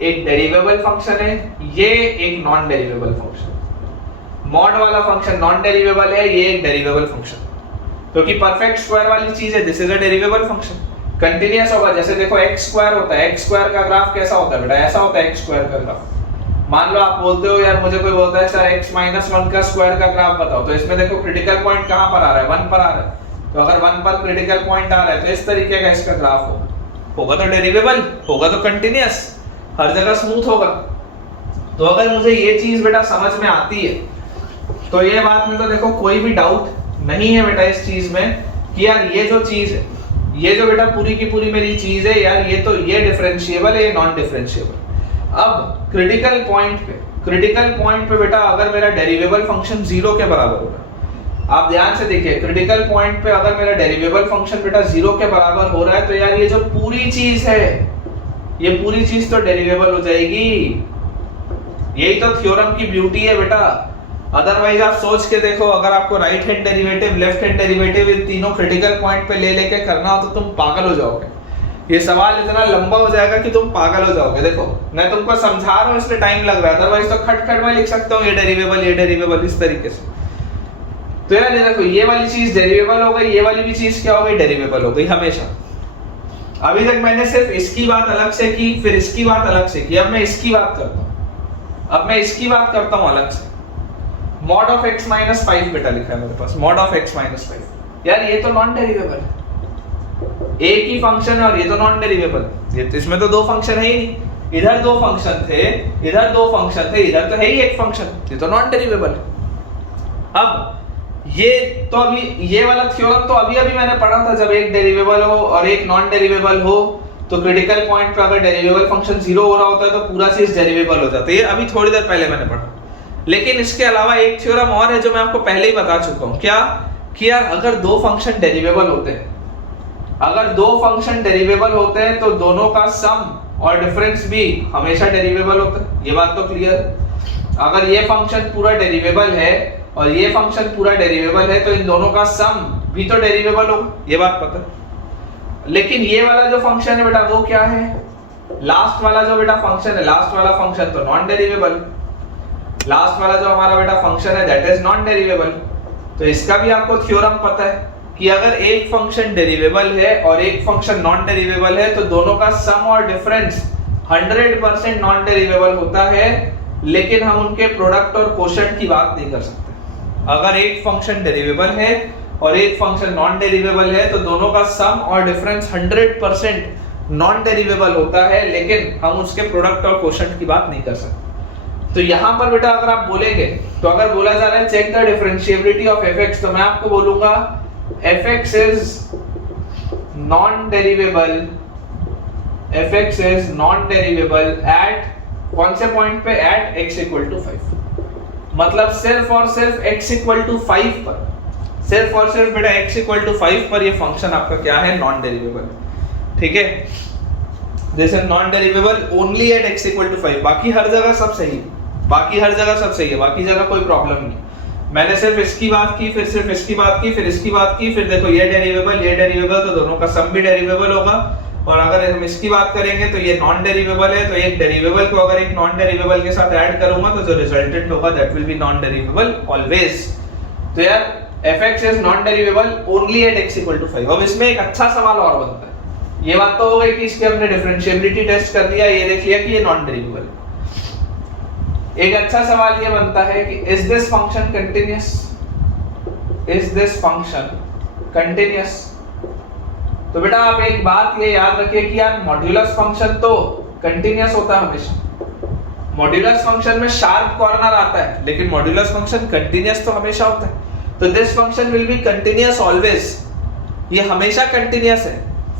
एक डेरिवेबल फंक्शन है, ये एक नॉन डेरिवेबल फंक्शन। मॉड वाला फंक्शन नॉन डेरिवेबल है, ये एक डेरिवेबल फंक्शन, क्योंकि परफेक्ट स्क्वायर वाली चीज है, this is a derivable function. Continuous होगा, जैसे देखो x स्क्वायर होता है, x स्क्वायर का ग्राफ कैसा होता है बेटा, ऐसा होता है x स्क्वायर का ग्राफ। मान लो आप बोलते हो यार, मुझे कोई बोलता है सर x - 1 का स्क्वायर का ग्राफ बताओ, तो इसमें देखो क्रिटिकल पॉइंट कहां पर आ रहा है, 1 पर आ रहा है। तो अगर 1 पर क्रिटिकल पॉइंट आ रहा है तो इस तरीके का इसका ग्राफ होगा तो डेरिवेबल होगा, तो कंटीन्यूअस, हर जगह स्मूथ होगा। तो अगर मुझे ये चीज बेटा समझ में आती है तो ये बात में तो देखो कोई भी डाउट नहीं है बेटा इस चीज में कि यार ये जो चीज है, ये जो बेटा पूरी की पूरी मेरी चीज है यार, ये तो ये डिफरेंशिएबल है, ये नॉन डिफरेंशिएबल। अब क्रिटिकल पॉइंट पे बेटा अगर मेरा डेरिवेबल फंक्शन 0 के बराबर हो रहा है, आप ध्यान से देखिए क्रिटिकल पॉइंट पे अगर मेरा डेरिवेबल फंक्शन बेटा 0 के बराबर हो रहा है, तो यार ये जो पूरी चीज है, ये पूरी चीज तो डेरिवेबल हो जाएगी। यही तो थ्योरम की ब्यूटी है बेटा। अदरवाइज आप सोच के देखो, अगर आपको right hand derivative, left hand derivative in तीनों क्रिटिकल पॉइंट पे ले लेके करना हो तो तुम पागल हो जाओगे। ये सवाल इतना लंबा हो जाएगा कि तुम पागल हो जाओगे। देखो मैं तुमको समझा रहा हूँ इसलिए टाइम लग रहा है, अदरवाइज तो खट में लिख सकता हूँ ये डेरिवेबल इस तरीके से। तो यार ये देखो ये वाली चीज डेरिवेबल हो गई, ये वाली भी चीज क्या हो गई, डेरिवेबल हो गई हमेशा। अभी तक मैंने सिर्फ इसकी बात अलग से की, फिर इसकी बात अलग से की, अब मैं इसकी बात करता हूँ, अब मैं इसकी बात करता हूँ अलग से। मॉड ऑफ x - 5 बेटा लिखा है मेरे पास, मॉड ऑफ x - 5। यार ये तो नॉन डेरिवेबल है, एक ही फंक्शन है और ये तो नॉन डेरिवेबल, ये तो इसमें तो दो फंक्शन है ही नहीं, इधर दो फंक्शन थे, इधर दो फंक्शन थे, इधर तो है ही एक फंक्शन, ये तो नॉन डेरिवेबल है। अब ये तो अभी ये वाला थ्योरम तो अभी मैंने पढ़ा था, जब एक डेरिवेबल हो और एक नॉन डेरिवेबल हो तो क्रिटिकल पॉइंट पे अगर डेरिवेबल फंक्शन 0 हो रहा होता है तो पूरा चीज डेरिवेबल हो जाता है। ये अभी थोड़ी देर पहले मैंने पढ़ा। लेकिन इसके अलावा एक थ्योरम और है जो मैं आपको पहले ही बता चुका हूं, क्या कि यार अगर दो फंक्शन डेरिवेबल होते हैं, अगर दो फंक्शन डेरिवेबल होते हैं तो दोनों का सम और डिफरेंस भी हमेशा डेरिवेबल होता है। ये बात तो क्लियर है। अगर ये फंक्शन पूरा डेरिवेबल है और ये फंक्शन पूरा डेरिवेबल है तो इन दोनों का सम भी तो डेरिवेबल होगा, ये बात पता है। लेकिन ये वाला जो फंक्शन है बेटा वो क्या है, लास्ट वाला जो बेटा फंक्शन है, लास्ट वाला फंक्शन तो नॉन डेरिवेबल, लास्ट वाला जो हमारा बेटा फंक्शन है दैट इज नॉन डेरिवेबल। तो इसका भी आपको थ्योरम पता है कि अगर एक फंक्शन डेरिवेबल है और एक फंक्शन नॉन डेरिवेबल है तो दोनों का सम और डिफरेंस 100% नॉन डेरिवेबल होता है, लेकिन हम उनके प्रोडक्ट और कोशेंट की बात नहीं कर सकते। अगर एक फंक्शन डेरिवेबल है और एक फंक्शन नॉन डेरिवेबल है तो दोनों का सम और डिफरेंस 100% नॉन डेरिवेबल होता है, लेकिन हम उसके प्रोडक्ट और कोशेंट की बात नहीं कर सकते। तो यहां पर बेटा अगर आप बोलेंगे, तो अगर बोला जा रहा है check the differentiability of fx, तो मैं आपको बोलूंगा fx is non derivable, fx is non derivable at कौन से पॉइंट पे, एट x इक्वल टू 5। मतलब सिर्फ और सिर्फ x इक्वल टू 5 पर, सिर्फ और सिर्फ बेटा x इक्वल टू 5 पर ये फंक्शन आपका क्या है, नॉन डेरिवेबल। ठीक है, this is non derivable only at x equal to 5। बाकी हर जगह सब सही है, बाकी हर जगह सब सही है, बाकी जगह कोई प्रॉब्लम नहीं। मैंने सिर्फ इसकी बात की, फिर सिर्फ इसकी बात की, फिर इसकी बात की, फिर देखो ये डेरिवेबल, तो दोनों का सम भी डेरिवेबल होगा। और अगर हम इसकी बात करेंगे तो ये नॉन डेरिवेबल है, तो एक डेरिवेबल को अगर एक नॉन डेरिवेबल के साथ ऐड करूंगा तो जो रिजल्टेंट होगा that will be non derivable always. तो यार fx is non derivable only at x equal to 5। अब इसमें एक अच्छा सवाल और बनता है, ये बात तो हो गई कि इसकी हमने डिफरेंशिएबिलिटी टेस्ट कर लिया, ये देख लिया कि ये नॉन डेरिवेबल है। एक अच्छा सवाल ये बनता है कि is this function continuous, is this function continuous. तो बेटा आप एक बात ये याद रखिए कि यार मॉड्यूलस फंक्शन तो कंटीन्यूअस होता है हमेशा। मॉड्यूलस फंक्शन में शार्प कॉर्नर आता है, लेकिन मॉड्यूलस फंक्शन कंटीन्यूअस तो हमेशा होता है। तो this function will be continuous always, ये हमेशा कंटीन्यूअस है।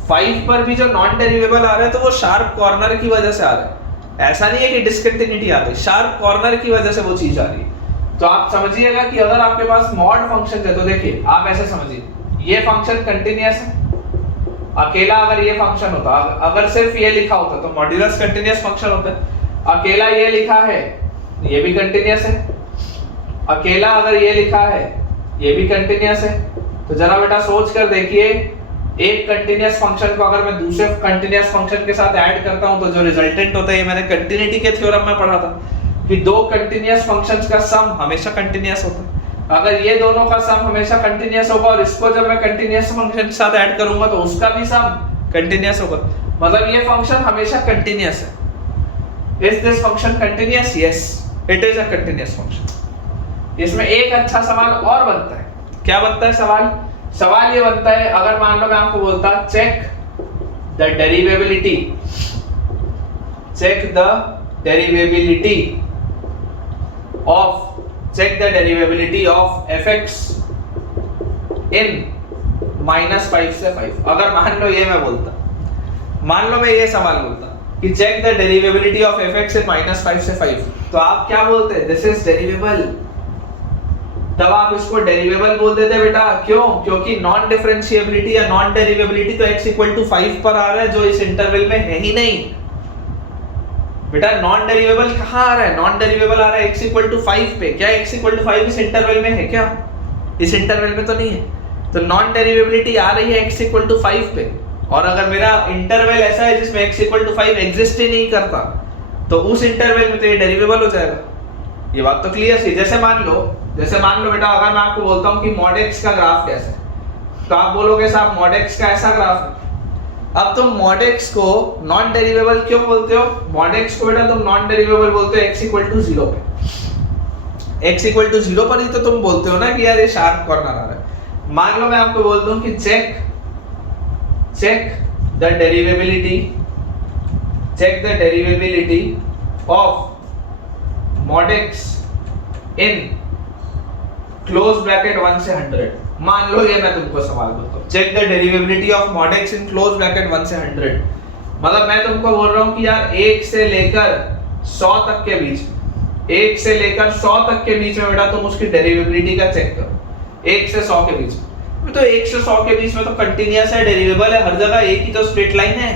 5 पर भी जो नॉन डेरिवेबल आ रहा है तो वो शार्प कॉर्नर की वजह से आ रहा है, ऐसा नहीं है कि डिसकंटिन्यूटी आ रही, शार्प कॉर्नर की वजह से वो चीज आ रही है। तो आप समझिएगा कि अगर आपके पास मॉड फंक्शन है, तो देखिए आप ऐसे समझिए, ये फंक्शन कंटीन्यूअस है, अकेला अगर ये फंक्शन होता, अगर सिर्फ ये लिखा होता तो मॉड्यूलस कंटीन्यूअस फंक्शन होता है। अकेला ये लिखा है, ये भी कंटीन्यूअस है। अकेला अगर ये लिखा है, ये भी कंटीन्यूअस है। तो जरा बेटा सोच कर देखिए, एक कंटीन्यूअस फंक्शन को अगर मैं दूसरे कंटीन्यूअस फंक्शन के साथ ऐड करता हूं तो जो रिजल्टेंट होता है, ये मैंने कंटिन्यूटी के थ्योरम में पढ़ा था कि दो कंटीन्यूअस फंक्शंस का सम हमेशा कंटीन्यूअस होता है। अगर ये दोनों का सम हमेशा कंटीन्यूअस होगा और इसको जब मैं कंटीन्यूअस फंक्शन के साथ ऐड करूंगा तो उसका भी सम कंटीन्यूअस होगा, मतलब ये फंक्शन हमेशा कंटीन्यूअस है। Is this function continuous? Yes, it is a continuous function. इसमें एक अच्छा सवाल और बनता है। क्या बनता है सवाल? सवाल ये बनता है, अगर मान लो मैं आपको बोलता check the derivability, check the derivability of, check the derivability of fx in -5 से 5। अगर मान लो ये मैं बोलता, मान लो मैं ये सवाल बोलता कि check the derivability of fx in -5 से 5, तो आप क्या बोलते? This is derivable. तब आप इसको डेरिवेबल बोल देते बेटा। क्यों? क्योंकि नॉन डिफरेंशिएबिलिटी या नॉन डेरिवेबिलिटी तो x इक्वल टू 5 पर आ रहा है, जो इस इंटरवल में है ही नहीं बेटा। नॉन डेरिवेबल कहां आ रहा है? नॉन डेरिवेबल आ रहा है x इक्वल टू 5 पे। क्या x इक्वल टू 5 इस इंटरवल में है क्या? इस इंटरवल में तो नहीं है। तो नॉन डेरिवेबिलिटी आ रही है x इक्वल टू 5 पे, और अगर मेरा इंटरवल ऐसा है जिसमें x इक्वल टू 5 एग्जिस्ट ही नहीं करता, तो उस इंटरवल में तो ये डेरिवेबल हो जाएगा। ये बात तो क्लियर सी। जैसे मान लो बेटा, अगर मैं आपको बोलता हूं कि mod x का ग्राफ कैसा है, तो आप बोलोगे साहब mod x का ऐसा ग्राफ है। अब तुम mod x को नॉन डेरिवेबल क्यों बोलते हो? mod x को बेटा तुम नॉन डेरिवेबल बोलते हो x इक्वल टू 0 पे। x इक्वल टू 0 पर ही तो तुम बोलते हो ना कि यार ये शार्प कॉर्नर आ रहा है। मान लो मैं आपको बोल दूं कि check the derivability of mod x in close bracket 1 से 100। मान लो ये मैं तुमको सवाल बोलता हूं, check the derivability of mod x in close bracket 1 से 100। मतलब मैं तुमको बोल रहा हूं कि यार 1 से लेकर 100 तक के बीच में, 1 से लेकर 100 तक के बीच में बेटा तुम उसकी डेरिवेबिलिटी का चेक करो। 1 से 100 के बीच में, तो 1 से 100 के बीच में तो कंटीन्यूअस है, डेरिवेबल है, हर जगह एक ही तो स्ट्रेट लाइन है।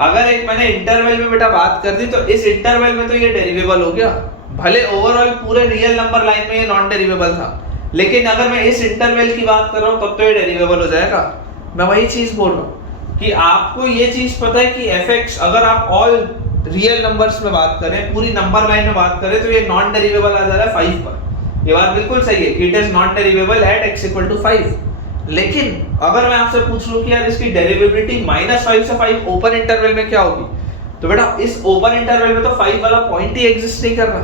अगर एक मैंने इंटरवल में बेटा बात कर दी, तो इस इंटरवल में तो ये डेरिवेबल हो गया। भले ओवरऑल पूरे रियल नंबर लाइन में ये नॉन डेरिवेबल था, लेकिन अगर मैं इस इंटरवल की बात कर रहा हूं तब तो ये डेरिवेबल हो जाएगा। मैं वही चीज बोल रहा हूं कि आपको ये चीज पता है कि fx अगर आप ऑल रियल नंबर्स में बात करें, पूरी नंबर लाइन में बात करें, तो ये नॉन डेरिवेबल आ जा रहा है 5 पर। ये बात बिल्कुल सही है कि it is not derivable at x equal to 5। लेकिन अगर मैं आपसे पूछ लूं कि यार इसकी डेरिवेबिलिटी -5 से 5 ओपन इंटरवल में क्या होगी, तो बेटा इस ओपन इंटरवल में तो 5 वाला पॉइंट ही एग्जिस्ट नहीं कर रहा।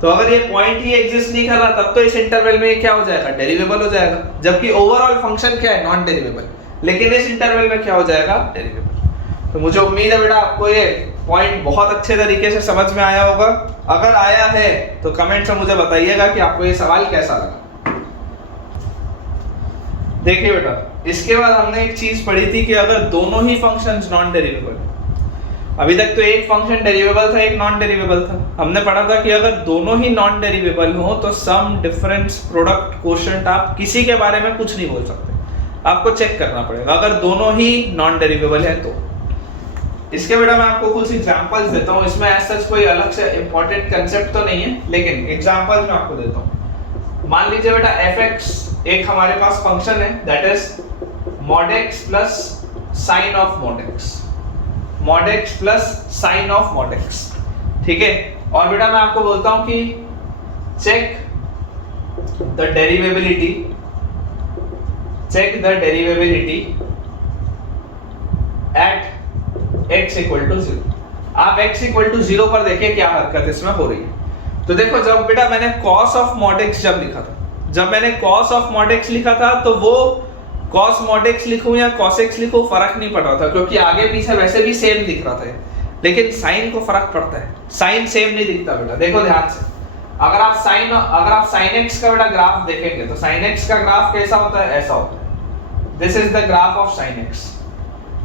तो अगर ये पॉइंट ही एग्जिस्ट नहीं कर रहा, तब तो इस इंटरवल में क्या हो जाएगा? डेरिवेबल हो जाएगा। जबकि ओवरऑल फंक्शन क्या है? नॉन डेरिवेबल। लेकिन इस इंटरवल में क्या हो जाएगा? डेरिवेबल। तो मुझे उम्मीद है बेटा आपको ये पॉइंट बहुत अच्छे तरीके से समझ में आया होगा। अगर आया है तो कमेंट में मुझे बताइएगा कि आपको ये सवाल कैसा लगा। देखिए बेटा, इसके बाद हमने एक चीज पढ़ी थी कि अगर दोनों ही फंक्शंस नॉन डेरिवेबल, अभी तक तो एक फंक्शन डेरिवेबल था, एक नॉन डेरिवेबल था। हमने पढ़ा था कि अगर दोनों ही नॉन डेरिवेबल हो तो सम, डिफरेंस, प्रोडक्ट, कोशेंट, आप किसी के बारे में कुछ नहीं बोल सकते, आपको चेक करना पड़ेगा अगर दोनों ही नॉन डेरिवेबल है तो। इसके बेटा मैं आपको कुछ एग्जांपल्स देता हूं, इसमें ऐसा कोई अलग से इंपॉर्टेंट कांसेप्ट तो नहीं है, लेकिन एग्जांपल्स मैं आपको देता हूं। मान लीजिए बेटा fx एक हमारे पास फंक्शन है, that is mod x plus sin of mod x, mod x plus sin of mod x, ठीक है। और बेटा मैं आपको बोलता हूं कि check the derivability at x equal to 0। आप x equal to 0 पर देखिए क्या हरकत इसमें हो रही है। तो देखो, जब बेटा मैंने cos of mod x जब मैंने cos of mod x लिखा था तो वो cos mod x लिखूं या cos x लिखूं फर्क नहीं पड़ रहा था, क्योंकि आगे पीछे वैसे भी सेम दिख रहा था। लेकिन साइन को फर्क पड़ता है, साइन सेम नहीं दिखता बेटा। देखो ध्यान से, अगर आप sin x का बेटा ग्राफ देखेंगे तो sin x का ग्राफ कैसा होता है, ऐसा होता है। This is the graph of sin x,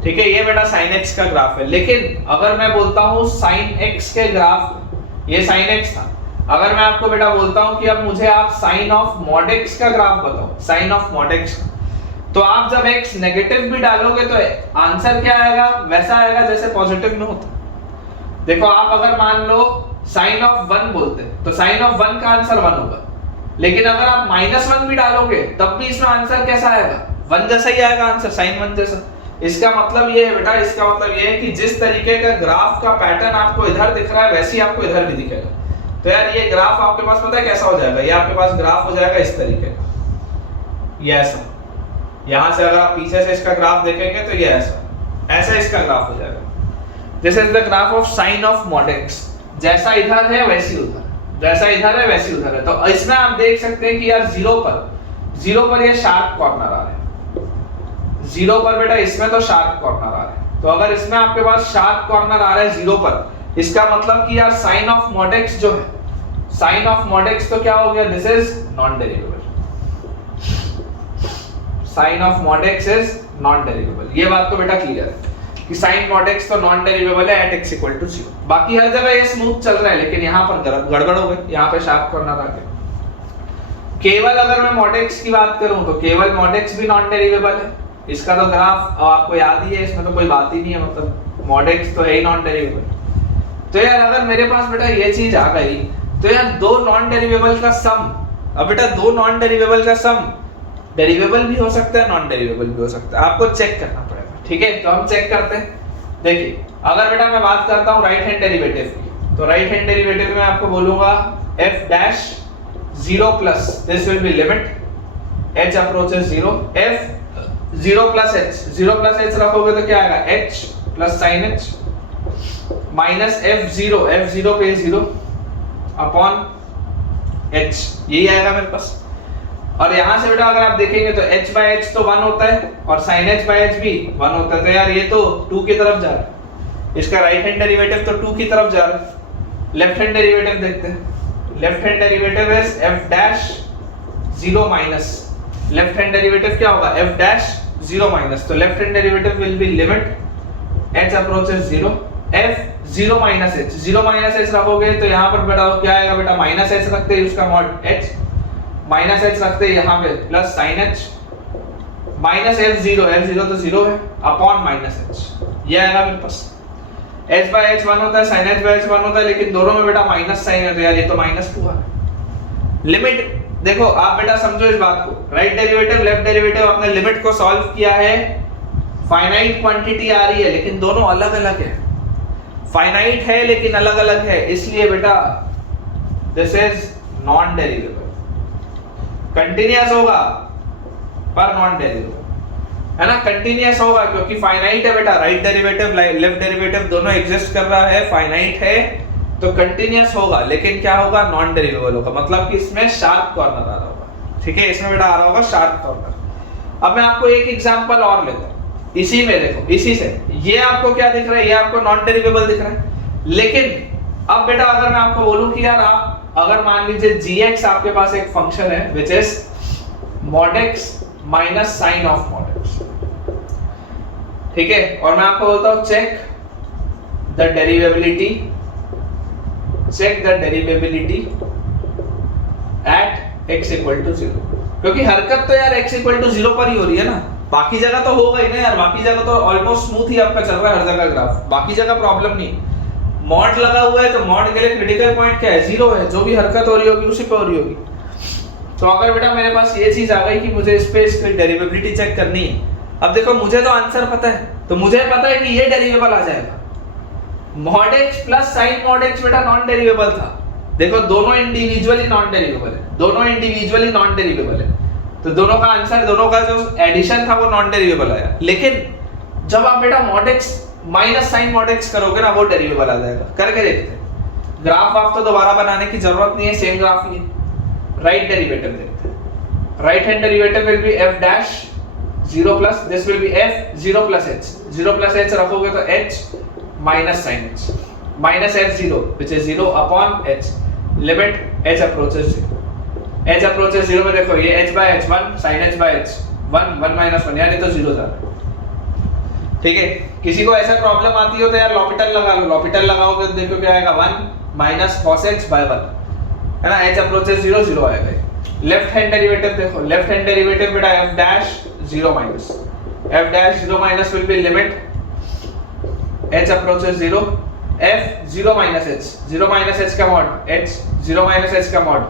ठीक है, ये बेटा sin x का ग्राफ है। लेकिन अगर मैं बोलता हूं sin x के ग्राफ, ये sin x था, अगर मैं आपको बेटा बोलता हूं कि अब मुझे आप sin ऑफ mod x का ग्राफ बताओ, sin ऑफ mod x, तो आप जब x नेगेटिव भी डालोगे तो आंसर क्या आएगा, वैसा आएगा जैसे पॉजिटिव में होता। देखो, आप अगर मान लो sin ऑफ 1 बोलते तो sin ऑफ 1 का आंसर 1 होगा, लेकिन अगर आप -1 भी डालोगे तब भी इसमें आंसर कैसा आएगा, 1 जैसा ही आएगा आंसर, sin 1 जैसा। इसका मतलब ये है बेटा, इसका मतलब ये है कि जिस तरीके का ग्राफ का पैटर्न आपको इधर दिख रहा है वैसे ही आपको इधर भी दिखेगा। तो यार ये ग्राफ आपके पास पता है कैसा हो जाएगा, ये आपके पास ग्राफ हो जाएगा इस तरीके का, ये ऐसा। यहां से अगर आप पीछे से इसका ग्राफ देखेंगे तो ये ऐसा इसका ग्राफ हो जाएगा। This is the graph of sin of mod x, जैसा इधर है वैसी उधर, जैसा इधर है वैसी उधर है। तो इसमें आप देख सकते हैं कि यार 0 पर ये शार्प कॉर्नर आ रहा है, 0 पर बेटा इसमें तो शार्प कॉर्नर आ रहा है। तो अगर इसमें आपके पास शार्प कॉर्नर आ रहा है 0 पर, इसका मतलब कि यार sin ऑफ mod x जो है, sin ऑफ mod x तो क्या हो गया, this is non derivable. sin of mod x is non derivable. ये बात तो बेटा क्लियर है कि sin mod x तो नॉन डेरिवेबल है at x equal to 0। बाकी हर जगह ये स्मूथ चल रहा है, लेकिन यहाँ पर गड़बड़ हो गई, यहाँ पे शार्प कॉर्नर आ गया। केवल अगर मैं mod x की बात करूं तो केवल mod x भी नॉन डेरिवेबल है। इसका तो ग्राफ आपको याद ही है, इसमें तो कोई बात ही नहीं है, मतलब mod x तो है ही नॉन डेरिवेबल। तो यार अगर मेरे पास बेटा ये चीज आ गई तो यार दो नॉन डेरिवेबल का सम, अब बेटा दो नॉन डेरिवेबल का सम डेरिवेबल भी हो सकता है, नॉन डेरिवेबल भी हो सकता है, आपको चेक करना पड़ेगा, ठीक है। तो हम चेक करते हैं। देखिए, अगर बेटा मैं बात करता हूं राइट हैंड डेरिवेटिव की, तो राइट हैंड डेरिवेटिव में आपको बोलूंगा f dash 0 plus, this will be limit h approaches 0, f 0 plus h रखोगे तो क्या आएगा, h plus sin h minus f0 पे 0 अपॉन h, यही आएगा मेरे पास। और यहां से बेटा अगर आप देखेंगे तो h by h तो 1 होता है और sin h by h भी 1 होता है। तो यार ये तो 2 की तरफ जा रहा है, इसका राइट हैंड डेरिवेटिव तो 2 की तरफ जा रहा है। लेफ्ट हैंड डेरिवेटिव देखते हैं। Left hand derivative is f dash 0 minus, left hand derivative क्या होगा, f डैश 0 माइनस, तो left hand derivative will be limit h approaches 0, f 0 minus h, 0 minus h रखोगे तो यहाँ पर बेटा क्या आएगा, बेटा माइनस h रखते हैं उसका मॉड h, माइनस h रखते हैं यहाँ पे plus sin h, minus f0 तो 0 है अपॉन माइनस h, ये आएगा मेरे पास। h by h 1 होता है, sin h by h 1 होता है, लेकिन दोनों में बेटा माइनस साइन है, तो यार ये तो -2 है। लिमिट देखो आप बेटा समझो इस बात को, राइट डेरिवेटिव लेफ्ट डेरिवेटिव अपने लिमिट को सॉल्व किया है, फाइनाइट क्वांटिटी आ रही है लेकिन दोनों अलग अलग है, फाइनाइट है लेकिन अलग अलग है, इसलिए बेटा दिस इज नॉन डेरिवेबल। कंटीन्यूअस होगा पर नॉन डेरिवेबल है ना, कंटीन्यूअस होगा क्योंकि फाइनाइट है बेटा, राइट डेरिवेटिव लेफ्ट डेरिवेटिव दोनों एग्जिस्ट कर रहा है, फाइनाइट है तो कंटीन्यूअस होगा, लेकिन क्या होगा, नॉन डेरिवेबल होगा, मतलब कि इसमें शार्प कॉर्नर आ रहा होगा, ठीक है, इसमें बेटा आ रहा होगा शार्प कॉर्नर। अब मैं आपको एक एग्जांपल और लेता हूं, इसी में देखो, इसी से ये आपको क्या दिख रहा है, ये आपको नॉन डेरिवेबल दिख रहा है, लेकिन अब बेटा अगर मैं आपको बोलूं कि यार आप अगर मान लीजिए gx आपके पास एक फंक्शन है which is mod x minus sine of mod x, ठीक है, और मैं आपको बोलता हूं check the derivability at x equal to 0, क्योंकि हरकत तो यार x इक्वल टू 0 पर ही हो रही है ना, बाकी जगह तो होगा ही ना यार, बाकी जगह तो ऑलमोस्ट स्मूथ ही आपका चल रहा है हर जगह ग्राफ, बाकी जगह प्रॉब्लम नहीं। मॉड लगा हुआ है तो मॉड के लिए क्रिटिकल पॉइंट क्या है, 0 है, जो भी हरकत हो रही होगी उसी पे हो रही होगी। तो अगर बेटा मेरे पास ये चीज आ गई कि मुझे इस पे इसकी डेरिवेबिलिटी चेक करनी है, अब देखो मुझे तो आंसर पता है, तो मुझे पता है कि ये डेरिवेबल आ जाएगा, mod x plus sin mod x बेटा नॉन डेरिवेबल था, देखो दोनों इंडिविजुअली नॉन डेरिवेबल है, दोनों इंडिविजुअली नॉन डेरिवेबल है, तो दोनों का आंसर, दोनों का जो एडिशन था वो नॉन डेरिवेबल आया। लेकिन जब आप बेटा mod x minus sine mod x करोगे ना वो डेरिवेबल आ जाएगा। करके देखते हैं, ग्राफ आप तो दोबारा बनाने की जरूरत नहीं है, सेम ग्राफ ही है। राइट डेरिवेटिव देखते हैं, right hand derivative will be f dash 0 plus this will be f 0 plus h, 0 plus h रखोगे तो h minus sine h minus f0 which is 0 upon h, limit h approaches 0, h approaches 0 में देखो ये h by h 1 sin h by h 1 1 minus 1 यानी तो 0 जा रहा है, ठीक है। किसी को ऐसा प्रॉब्लम आती हो तो यार लॉपिटल लगा लो, लॉपिटल लगाओगे तो देखो क्या आएगा 1 माइनस cos h by 1, है ना, h अप्रोचेस 0 0 आएगा। लेफ्ट हैंड डेरिवेटिव देखो, लेफ्ट हैंड डेरिवेटिव बेटा f dash 0 minus, f dash 0 minus will be limit h approaches 0 f 0 minus h, 0 minus h का मॉड h, 0 माइनस h का mod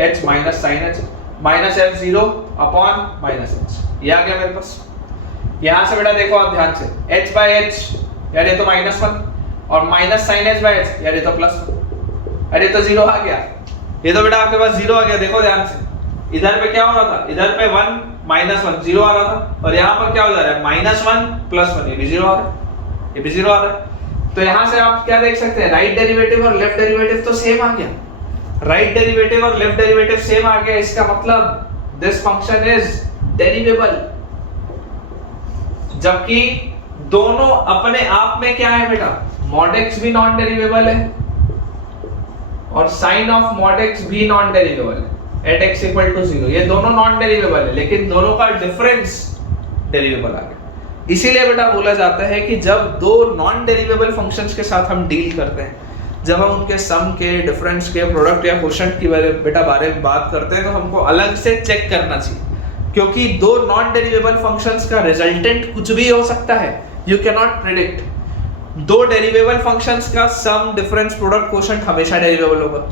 h minus sin h minus f0 upon minus h, ये आ गया मेरे पास। यहां से बेटा देखो आप ध्यान से, h by h यार ये तो माइनस 1 और minus sin h by h यार ये तो प्लस 1, अरे तो 0 आ गया, ये तो बेटा आपके पास 0 आ गया। देखो ध्यान से, इधर पे क्या हो रहा था, इधर पे 1 माइनस 1 0 आ रहा था, और यहाँ पर क्या हो जा रहा है माइनस 1 प्लस 1, ये भी 0 आ रहा है, ये भी 0 आ रहा है। तो यहाँ से आप क्या देख सकते हैं, राइट डेरिवेटिव और लेफ्ट डेरिवेटिव तो सेम आ गया, राइट डेरिवेटिव और लेफ्ट डेरिवेटिव सेम आ गया, इसका मतलब दिस फंक्शन इज डेरिवेबल, जबकि दोनों अपने आप में क्या है बेटा, mod x भी नॉन डेरिवेबल है और sin ऑफ mod x भी नॉन डेरिवेबल है एट x इक्वल टू 0, ये दोनों नॉन डेरिवेबल है, लेकिन दोनों का डिफरेंस डेरिवेबल आ गया। इसीलिए बेटा बोला जाता है कि जब दो नॉन डेरिवेबल फंक्शंस के साथ हम डील करते हैं, जब हम उनके सम के, डिफरेंस के, प्रोडक्ट या क्वोशंट की बेटा बारे में बात करते हैं, तो हमको अलग से चेक करना चाहिए, क्योंकि दो नॉन डेरिवेबल फंक्शंस का रिजल्टेंट कुछ भी हो सकता है, यू कैन नॉट प्रेडिक्ट। दो डेरिवेबल फंक्शंस का सम, डिफरेंस, प्रोडक्ट, क्वोशंट हमेशा डेरिवेबल होगा।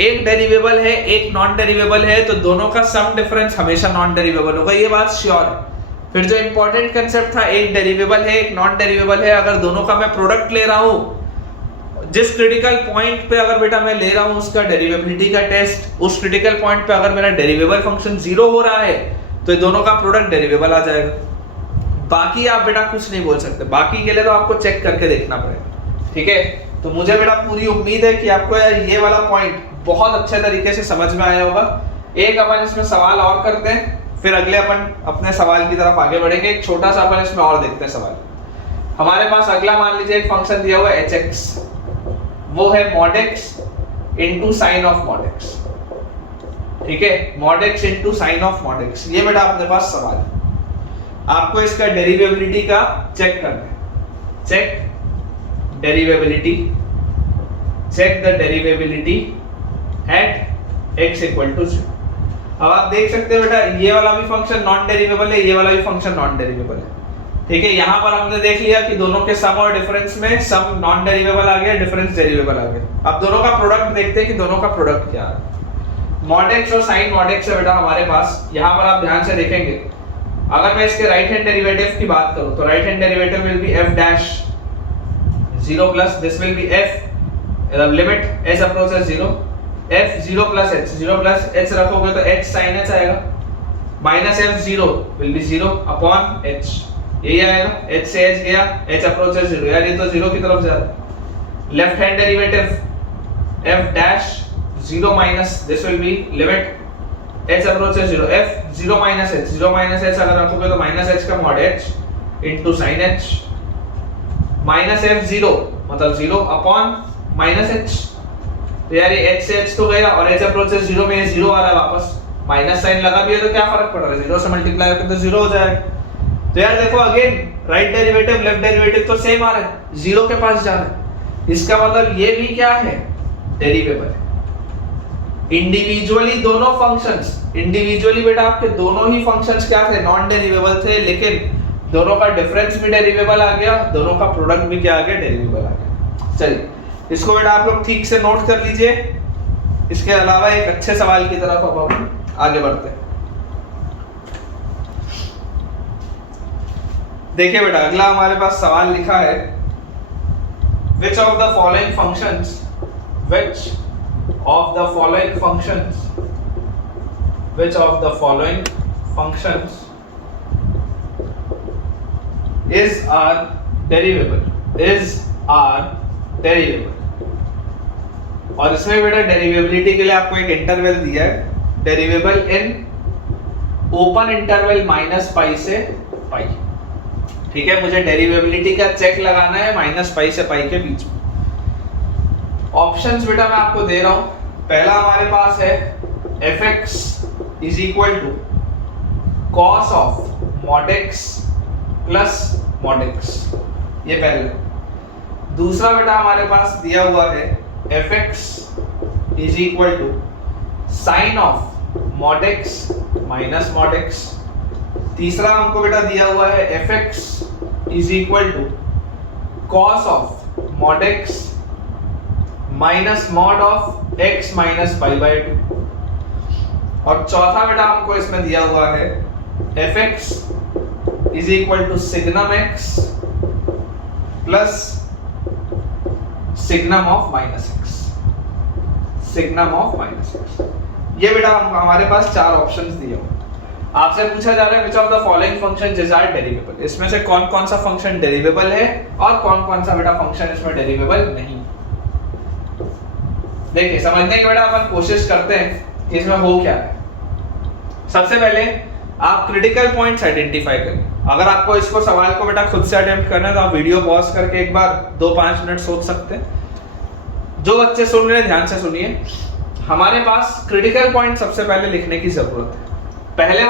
एक डेरिवेबल है, एक नॉन डेरिवेबल है, तो दोनों का सम डिफरेंस हमेशा नॉन डेरिवेबल होगा, ये बात श्योर है। फिर जो इंपॉर्टेंट कंसेप्ट था, एक डेरिवेबल है, एक नॉन डेरिवेबल है, अगर दोनों का मैं प्रोडक्ट ले रहा हूं, जिस क्रिटिकल पॉइंट पे अगर बेटा मैं ले रहा हूं उसका डेरिवेबिलिटी का टेस्ट, उस क्रिटिकल पॉइंट पे अगर मेरा डेरिवेबल फंक्शन 0 हो रहा है तो ये दोनों का प्रोडक्ट डेरिवेबल आ जाएगा। बाकी आप बेटा कुछ नहीं बोल सकते, बाकी के लिए तो आपको चेक करके देखना पड़ेगा, ठीक है। तो मुझे बेटा पूरी उम्मीद है कि आपको यार ये वाला पॉइंट बहुत अच्छे तरीके से समझ में आया होगा। एक अपन इसमें सवाल और करते हैं, फिर अगले अपन अपने सवाल की तरफ आगे बढ़ेंगे। एक छोटा सा अपन इसमें और देखते हैं सवाल। हमारे पास अगला मान लीजिए एक फंक्शन दिया हुआ है hx, वो है mod x into sin of mod x, ठीक है, mod x into sin of mod x। ये बेटा अपने पास सवाल है, आपको इसका डेरिवेबिलिटी का चेक करना है। Check derivability, check the derivability at x equal to 0। अब आप देख सकते हैं बेटा ये वाला भी फंक्शन नॉन डेरिवेबल है, ये वाला भी फंक्शन नॉन डेरिवेबल है, ठीक है। यहाँ पर हमने देख लिया कि दोनों के सम और डिफरेंस में सम नॉन डेरिवेबल आ गया, डिफरेंस डेरिवेबल आ गया। अब दोनों का प्रोडक्ट देखते हैं कि दोनों का प्रोडक्ट क्या है। mod x और sin mod x है बेटा हमारे पास। यहाँ पर आप ध्यान से देखेंगे, अगर मैं इसके राइट हैंड डेरिवेटिव की बात करूं तो right hand derivative will be f dash 0 plus this will be f limit s approaches 0 f 0 plus h, 0 plus h रखोगे तो h sin h आएगा, minus f0 will be 0 upon h, यही आएगा। h से h गया, h अप्रोचेस 0, यार ये तो 0 की तरफ जा रहा है। Left hand derivative f dash 0 minus this will be limit h approaches 0 f 0 minus h, 0 minus h अगर रखोगे तो minus h का mod h into sin h, minus f0 मतलब 0 अपॉन माइनस एच। तो यार ये h से h तो गया और h अप्रोचेस 0 में 0 आ रहा है वापस, माइनस साइन लगा भी है तो क्या फर्क पड़ रहा है, 0 से मल्टीप्लाई होकर तो 0 हो जाएगा। तो यार देखो again right derivative left derivative तो सेम आ रहा है, 0 के पास जा रहा है, इसका मतलब ये भी क्या है, डेरिवेबल है। इंडिविजुअली दोनों फंक्शंस, इंडिविजुअली बेटा आपके दोनों ही फंक्शंस क्या थे, नॉन डेरिवेबल थे, लेकिन दोनों का डिफरेंस भी डेरिवेबल आ गया, दोनों का प्रोडक्ट भी क्या आ गया, डेरिवेबल आ गया। चलिए इसको बेटा आप लोग ठीक से नोट कर लीजिए। इसके अलावा एक अच्छे सवाल की तरफ अब हम आगे बढ़ते हैं। देखिए बेटा अगला हमारे पास सवाल लिखा है, which of the following functions, which of the following functions, which of the following functions is our derivable, is our derivable। और इसमें बेटा डेरिवेबिलिटी के लिए आपको एक इंटरवल दिया है, derivable in open interval minus pi से पाई। ठीक है, मुझे डेरिवेबिलिटी का चेक लगाना है माइनस पाई से पाई के बीच में। ऑप्शंस बेटा मैं आपको दे रहा हूं। पहला हमारे पास है fx is equal to cos of mod x plus mod x, ये पहले। दूसरा बेटा हमारे पास दिया हुआ है fx is equal to sine of mod x minus mod x। तीसरा हमको बेटा दिया हुआ है fx is equal to cos of mod x minus mod of x minus pi by 2। और चौथा बेटा हमको इसमें दिया हुआ है fx is equal to signum x plus signum of minus x, signum of minus x। ये बेटा हमारे पास चार ऑप्शंस दिए हुए। आपसे पूछा जा रहा है which of the following functions is our derivable, इसमें से कौन कौन सा फंक्शन डेरिवेबल है और कौन कौन सा बेटा फंक्शन इसमें डेरिवेबल नहीं। देखिए समझने की बेटा अपन कोशिश करते हैं कि इसमें हो क्या है। सबसे पहले आप क्रिटिकल पॉइंट्स आइडेंटिफाई करें। अगर आपको इसको सवाल को बेटा खुद से अटेम्प्ट करना है तो आप वीडियो पॉज करके एक बार 2-5 मिनट सोच सकते हैं। जो बच्चे सुन रहे हैं ध्यान से सुनिए। हमारे पास क्रिटिकल पॉइंट सबसे पहले लिखने की जरूरत है। पहले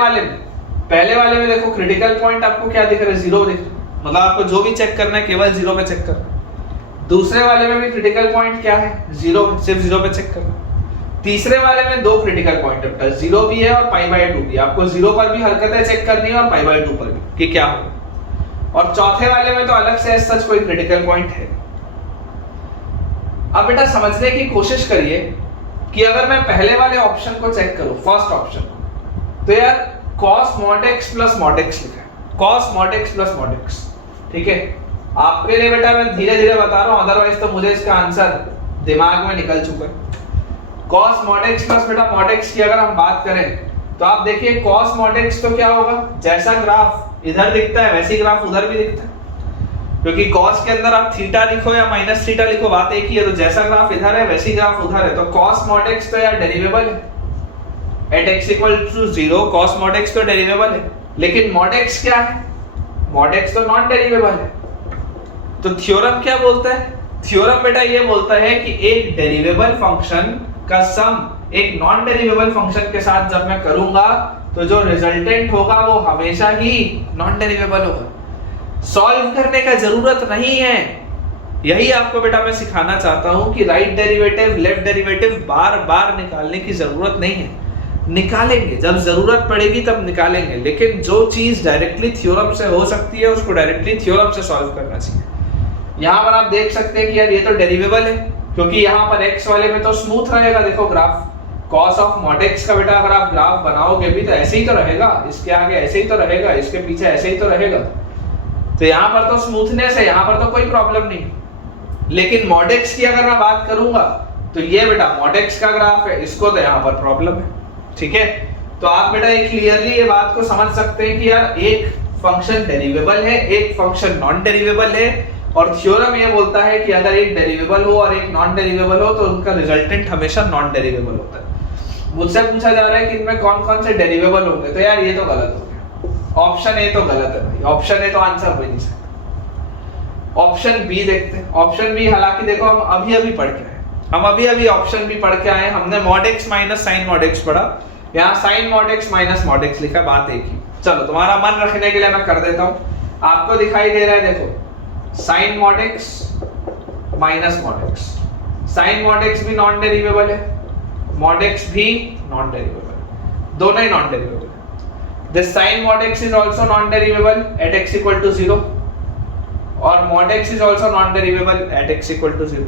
वाले में देखो क्रिटिकल पॉइंट आपको क्या दिख रहा है, 0 दिख रहा है, मतलब आपको जो भी चेक करना है केवल 0 पे चेक करना है। दूसरे वाले में भी क्रिटिकल पॉइंट क्या है, 0, सिर्फ 0 पे चेक करना है। तीसरे वाले में दो क्रिटिकल पॉइंट है, 0 भी है और पाई बाय 2 भी। आपको 0 पर भी हरकतें चेक करनी है और पाई बाय 2 पर भी कि क्या हो। और चौथे वाले में तो अलग से सच कोई क्रिटिकल पॉइंट है। अब बेटा समझने की कोशिश करिए कि अगर मैं पहले वाले ऑप्शन को चेक करूं, फर्स्ट ऑप्शन, तो यार cos mod x plus mod x लिखा है, cos mod x plus mod x। ठीक है, आपके लिए बेटा मैं धीरे धीरे बता रहा हूं, अदरवाइज तो मुझे इसका आंसर दिमाग में निकल चुका है। cos mod x प्लस बेटा mod x की अगर हम बात करें तो आप देखिए cos mod x तो क्या होगा, जैसा ग्राफ इधर दिखता है वैसी ग्राफ उधर भी दिखता है, क्योंकि cos के अंदर आप थीटा लिखो या माइनस थीटा लिखो बात एक ही है। तो जैसा ग्राफ इधर है वैसी ग्राफ उधर है, तो cos mod x तो यार डेरिवेबल है। at x equal to 0 cos mod x तो डेरिवेबल है, लेकिन mod x क्या है, mod x तो नॉन डेरिवेबल है। तो थ्योरम क्या बोलता है, थ्योरम बेटा ये बोलता है कि एक डेरिवेबल फंक्शन का सम एक नॉन डेरिवेबल फंक्शन के साथ जब मैं करूंगा तो जो रिजल्टेंट होगा वो हमेशा ही नॉन डेरिवेबल होगा। सॉल्व करने का जरूरत नहीं है। यही आपको बेटा मैं सिखाना चाहता हूं कि राइट डेरिवेटिव लेफ्ट डेरिवेटिव बार बार निकालने की जरूरत नहीं है। निकालेंगे जब जरूरत पड़ेगी तब निकालेंगे, लेकिन जो चीज डायरेक्टली थ्योरम से हो सकती है उसको डायरेक्टली थ्योरम से सॉल्व करना चाहिए। यहाँ पर आप देख सकते हैं कि यार ये तो डेरिवेबल है, क्योंकि यहाँ पर x वाले में तो स्मूथ रहेगा। देखो graph cos of mod x का बेटा अगर आप ग्राफ बनाओगे भी तो ऐसे ही तो रहेगा, इसके आगे ऐसे ही तो रहेगा, इसके पीछे ऐसे ही तो रहेगा। तो यहाँ पर तो स्मूथनेस है, यहाँ पर तो कोई प्रॉब्लम नहीं। लेकिन mod x की अगर मैं बात करूंगा तो ये बेटा mod x का ग्राफ है, इसको तो यहाँ पर प्रॉब्लम है। ठीक है, तो आप बेटा ये क्लियरली ये बात को समझ सकते हैं कि यार एक फंक्शन डेरिवेबल है, एक फंक्शन नॉन डेरिवेबल है, और थ्योरम ये बोलता है कि अगर एक डेरिवेबल हो और एक नॉन डेरिवेबल हो तो उनका रिजल्टेंट हमेशा नॉन डेरिवेबल होता है। मुझसे पूछा जा रहा है कि इनमें कौन कौन से डेरिवेबल होंगे, तो यार ये तो गलत हो गया, ऑप्शन ए तो गलत है भाई, ऑप्शन ए तो आंसर हो ही नहीं सकता। ऑप्शन बी देखते हैं। ऑप्शन बी हालांकि देखो हम अभी अभी पढ़ के आए, हम अभी अभी ऑप्शन बी पढ़ के आए। हमने mod x minus sine mod x पढ़ा, यहाँ sine mod x minus mod x लिखा, बात एक ही। चलो तुम्हारा मन रखने के लिए मैं कर देता हूँ, आपको दिखाई दे रहा है देखो sine mod x minus mod x. Sine mod x भी नॉन डेरिवेबल है, मॉड एक्स भी नॉन डेरिवेबल, दोनों ही non derivable. This sine mod x is also non derivable at x equal to 0 और mod x is also non derivable at x equal to 0।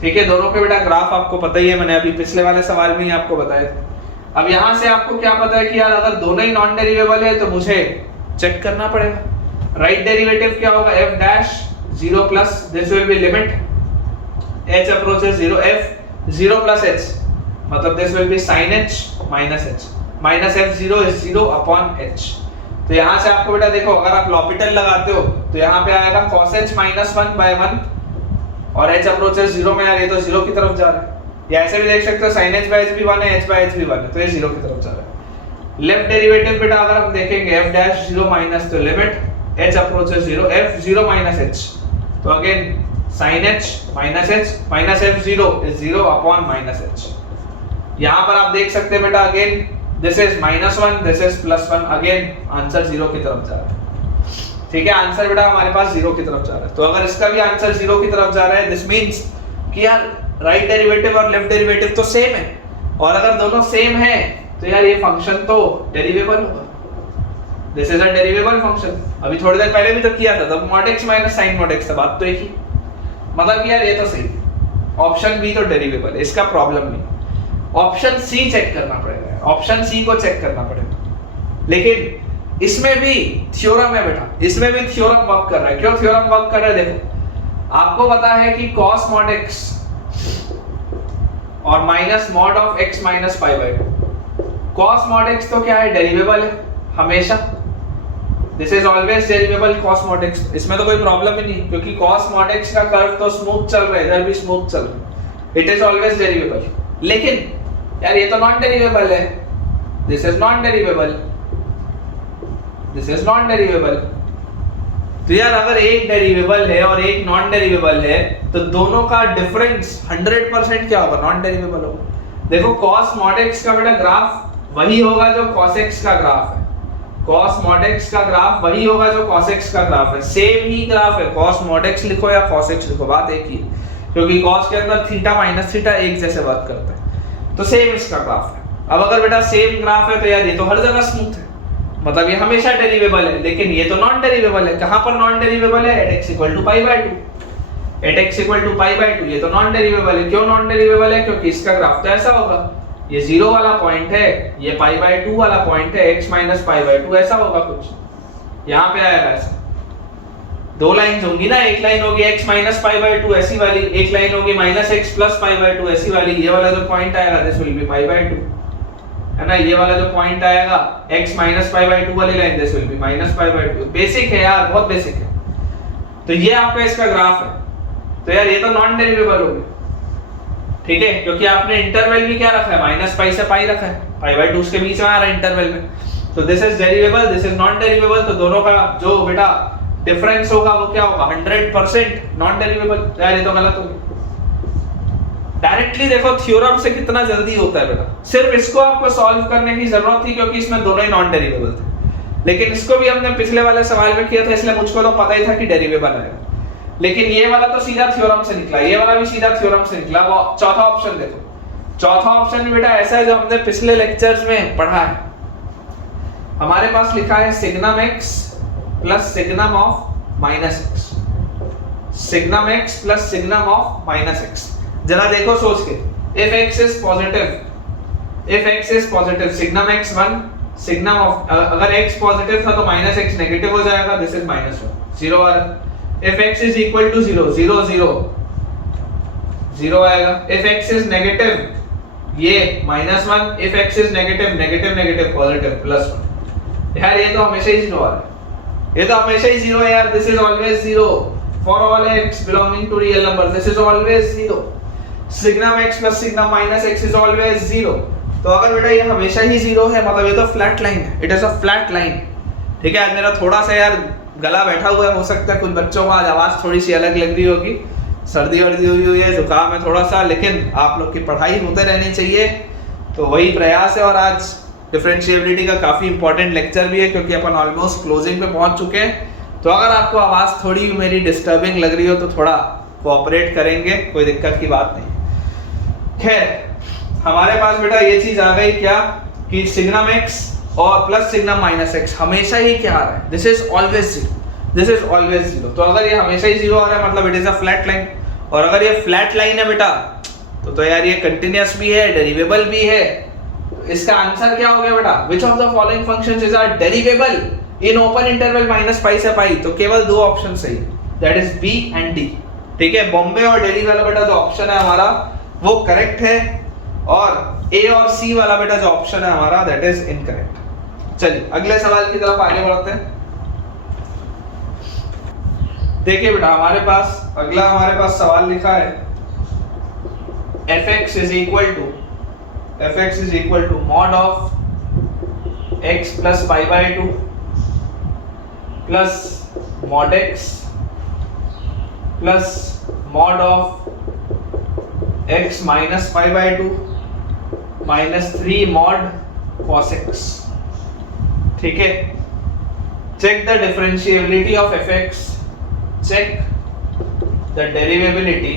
ठीक है, दोनों के बेटा ग्राफ आपको पता ही है, मैंने अभी पिछले वाले सवाल में ही आपको बताया था। अब यहां से आपको क्या पता है कि यार अगर दोनों ही नॉन डेरिवेबल है तो मुझे चेक करना पड़ेगा राइट डेरिवेटिव क्या होगा, f dash 0 plus this will be limit h approaches 0 f 0 plus h, मतलब this will B sin h minus h minus f0 is 0 upon h। तो यहाँ से आपको बेटा देखो अगर आप लॉपिटल लगाते हो तो यहाँ पे आएगा cos h माइनस 1 बाय 1 और h अप्रोचेस 0 में, यार ये तो 0 की तरफ जा रहा है। या ऐसे भी देख सकते हो sin h बाय h भी 1 है, h बाय h भी 1 है, तो ये 0 की तरफ जा रहा है। लेफ्ट डेरिवेटिव बेटा अगर हम देखेंगे f डैश 0 माइनस, तो limit h approaches 0 f0 minus h, तो again sin h minus f0 is 0 upon minus h। यहाँ पर आप देख सकते हैं बेटा again this is -1 this is +1, again answer 0 की तरफ जा रहा है। ठीक है, आंसर बेटा हमारे पास 0 की तरफ जा रहा है। तो अगर इसका भी आंसर 0 की तरफ जा रहा है, दिस मींस कि यार राइट डेरिवेटिव और लेफ्ट डेरिवेटिव तो सेम है, और अगर दोनों सेम है तो यार ये फंक्शन तो डेरिवेबल होगा। This is a derivable function. अभी थोड़ी देर पहले भी तो किया था, तब mod x minus sin mod x था, बात तो एक ही। मतलब यार ये तो सही, ऑप्शन बी तो डेरिवेबल है, इसका प्रॉब्लम नहीं। ऑप्शन सी चेक करना पड़ेगा, ऑप्शन सी को चेक करना पड़ेगा। लेकिन इसमें भी थ्योरम है बेटा, इसमें भी थ्योरम वर्क कर रहा है। क्यों थ्योरम वर्क कर रहा है, देखो आपको पता है कि cos mod x और minus mod of x minus pi by 2। cos mod x तो क्या है, डेरिवेबल है हमेशा, this is always derivable cos mod x, इसमें तो कोई प्रॉब्लम ही नहीं, क्योंकि cos mod x का कर्व तो स्मूथ चल रहा है, इधर भी स्मूथ चल रहा है, इट इज ऑलवेज डेरिवेबल। लेकिन यार ये तो नॉन डेरिवेबल है, this is non derivable, this is non derivable. तो यार अगर एक डेरिवेबल है और एक नॉन डेरिवेबल है तो दोनों का डिफरेंस 100% क्या होगा, नॉन डेरिवेबल होगा। देखो cos mod x का बेटा ग्राफ वही होगा जो cos x का ग्राफ है, cos mod x का ग्राफ वही होगा जो cos x का ग्राफ है, सेम ही ग्राफ है, cos mod x लिखो या cos x लिखो, बात एक ही है, क्योंकि cos के अंदर थीटा माइनस थीटा एक जैसे बात करते हैं, तो सेम इसका ग्राफ है। अब अगर बेटा सेम ग्राफ है तो यार ये तो हर जगह स्मूथ है, मतलब ये हमेशा डेरिवेबल है। लेकिन ये तो नॉन डेरिवेबल है, कहां पर नॉन डेरिवेबल है, at x equal to pi by 2, at x equal to pi by 2, ये तो नॉन डेरिवेबल है। क्यों नॉन डेरिवेबल है, क्योंकि इसका ग्राफ तो ऐसा होगा, ये 0 वाला पॉइंट है, ये पाई बाय 2 वाला पॉइंट है, x माइनस पाई बाय 2 ऐसा होगा कुछ, यहाँ पे आएगा ऐसा। दो लाइंस होंगी ना, एक लाइन होगी x माइनस पाई बाय 2 ऐसी वाली, एक लाइन होगी minus x plus pi by 2 ऐसी वाली। ये वाला जो पॉइंट आएगा this will B pi by 2, है ना। ये वाला जो पॉइंट आएगा x माइनस पाई बाय 2 वाली line, this will B minus pi by 2। Basic है यार, बहुत बेसिक है। तो ये आपका इसका ग्राफ है, तो यार ये तो नॉन डेरिवेबल हो गया, ठीक है, क्योंकि आपने इंटरवल भी क्या रखा है, माइनस पाई से पाई रखा है, पाई बाय 2 उसके बीच में आ रहा है इंटरवल में। तो this is derivable, this is non derivable, तो दोनों का जो बेटा डिफरेंस होगा वो क्या होगा, 100% नॉन डेरिवेबल। यार ये तो गलत हो गया। डायरेक्टली देखो थ्योरम से कितना जल्दी होता है बेटा, सिर्फ इसको आपको सॉल्व करने की जरूरत थी क्योंकि इसमें दोनों ही नॉन डेरिवेबल थे। लेकिन इसको भी हमने पिछले वाले सवाल में किया था, इसलिए मुझको तो पता ही था कि डेरिवेबल आएगा। लेकिन ये वाला तो सीधा थ्योरम से निकला, ये वाला भी सीधा थ्योरम से निकला। वो चौथा ऑप्शन देखो, चौथा ऑप्शन बेटा ऐसा है जो हमने पिछले लेक्चर्स में पढ़ा है। हमारे पास लिखा है signum x plus signum of minus x, signum x plus signum of minus x। जरा देखो सोच के, if x is positive, signum x 1, signum of, अगर x पॉजिटिव था तो माइनस x नेगेटिव हो जाएगा, दिस इज माइनस 1, 0 आ रहा है। if x is equal to 0, 0 0 0 आएगा। if x is negative ये -1, if x is negative negative negative positive +1। यार ये तो हमेशा ही 0 आ रहा है, ये तो हमेशा ही 0 है यार, this is always 0 for all x belonging to real number, this is always 0। Signum x plus signum minus x is always 0। तो अगर बेटा ये हमेशा ही 0 है, मतलब ये तो फ्लैट लाइन है, it is a flat line, ठीक है। मेरा थोड़ा सा यार गला बैठा हुआ है, हो सकता है कुछ बच्चों को आज आवाज थोड़ी सी अलग लग रही होगी, सर्दी वर्दी हुई है, जुकाम है थोड़ा सा, लेकिन आप लोग की पढ़ाई होते रहनी चाहिए, तो वही प्रयास है। और आज डिफरेंशिएबिलिटी का काफी इंपॉर्टेंट लेक्चर भी है क्योंकि अपन ऑलमोस्ट क्लोजिंग पे पहुंच चुके हैं। तो अगर आपको आवाज थोड़ी मेरी डिस्टर्बिंग लग रही हो तो थोड़ा कोऑपरेट करेंगे, कोई दिक्कत की बात नहीं। खैर हमारे पास बेटा ये चीज आ गई क्या कि सिग्नम x और प्लस सिग्नम माइनस x हमेशा ही क्या आ रहा है, this is always zero, this is always zero. तो अगर ये हमेशा ही जीरो आ रहा है मतलब it is a flat line, और अगर ये फ्लैट लाइन है बेटा तो यार ये कंटिन्यूअस भी है, डेरिवेबल भी है। इसका आंसर क्या हो गया बेटा, which of the following functions is are derivable in open interval minus pi से पाई, तो केवल दो ऑप्शन सही, that is B and D. ठीक है, बॉम्बे और दिल्ली वाला बेटा जो ऑप्शन है हमारा वो करेक्ट है, और ए और सी वाला बेटा जो ऑप्शन है हमारा दैट इज इनकरेक्ट। चलिए अगले सवाल की तरफ आगे बढ़ते हैं। देखिए बेटा हमारे पास सवाल लिखा है fx is equal to mod of x plus pi by 2 plus mod x plus mod of x minus pi by 2 minus 3 mod cos x। ठीक है, check the differentiability of fx, check the derivability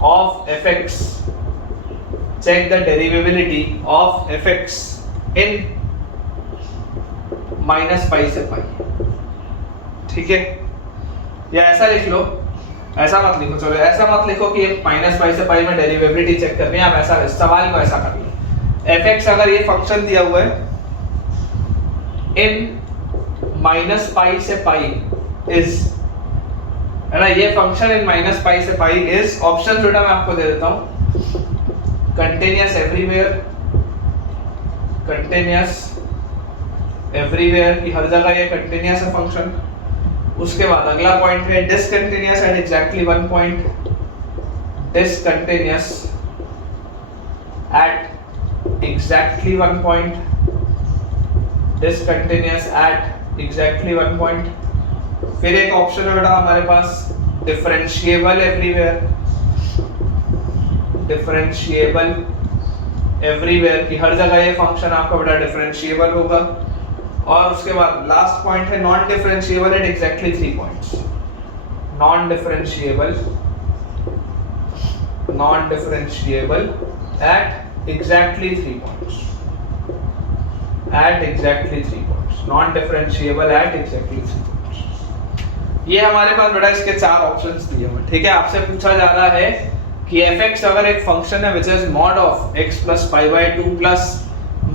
of fx, check the derivability of fx in minus pi से पाई। ठीक है, या ऐसा लिख लो, ऐसा मत लिखो, चलो ऐसा मत लिखो कि माइनस पाई से पाई में डेरिवेबिलिटी चेक करनी है, आप ऐसा सवाल को ऐसा कर लो, fx अगर ये फंक्शन दिया हुआ है इन माइनस पाई से पाई इज, है ना, ये फंक्शन इन माइनस पाई से पाई इज, ऑप्शन बेटा मैं आपको दे देता हूं, कंटिन्यूअस एवरीवेयर की हर जगह ये कंटिन्यूअस है फंक्शन। उसके बाद अगला पॉइंट है discontinuous at exactly one point, discontinuous at exactly one point, discontinuous at exactly one point. फिर एक ऑप्शन है बेटा हमारे पास डिफरेंशिएबल एवरीवेयर की हर जगह ये फंक्शन आपका बेटा डिफरेंशिएबल होगा। और उसके बाद लास्ट पॉइंट है non differentiable at exactly 3 points, non differentiable at exactly 3 points, non differentiable at exactly 3 points. ये हमारे पास बेटा इसके 4 ऑप्शंस दिए हुए। ठीक है, आपसे पूछा जा रहा है कि fx अगर एक फंक्शन है which is mod of x plus pi by 2 plus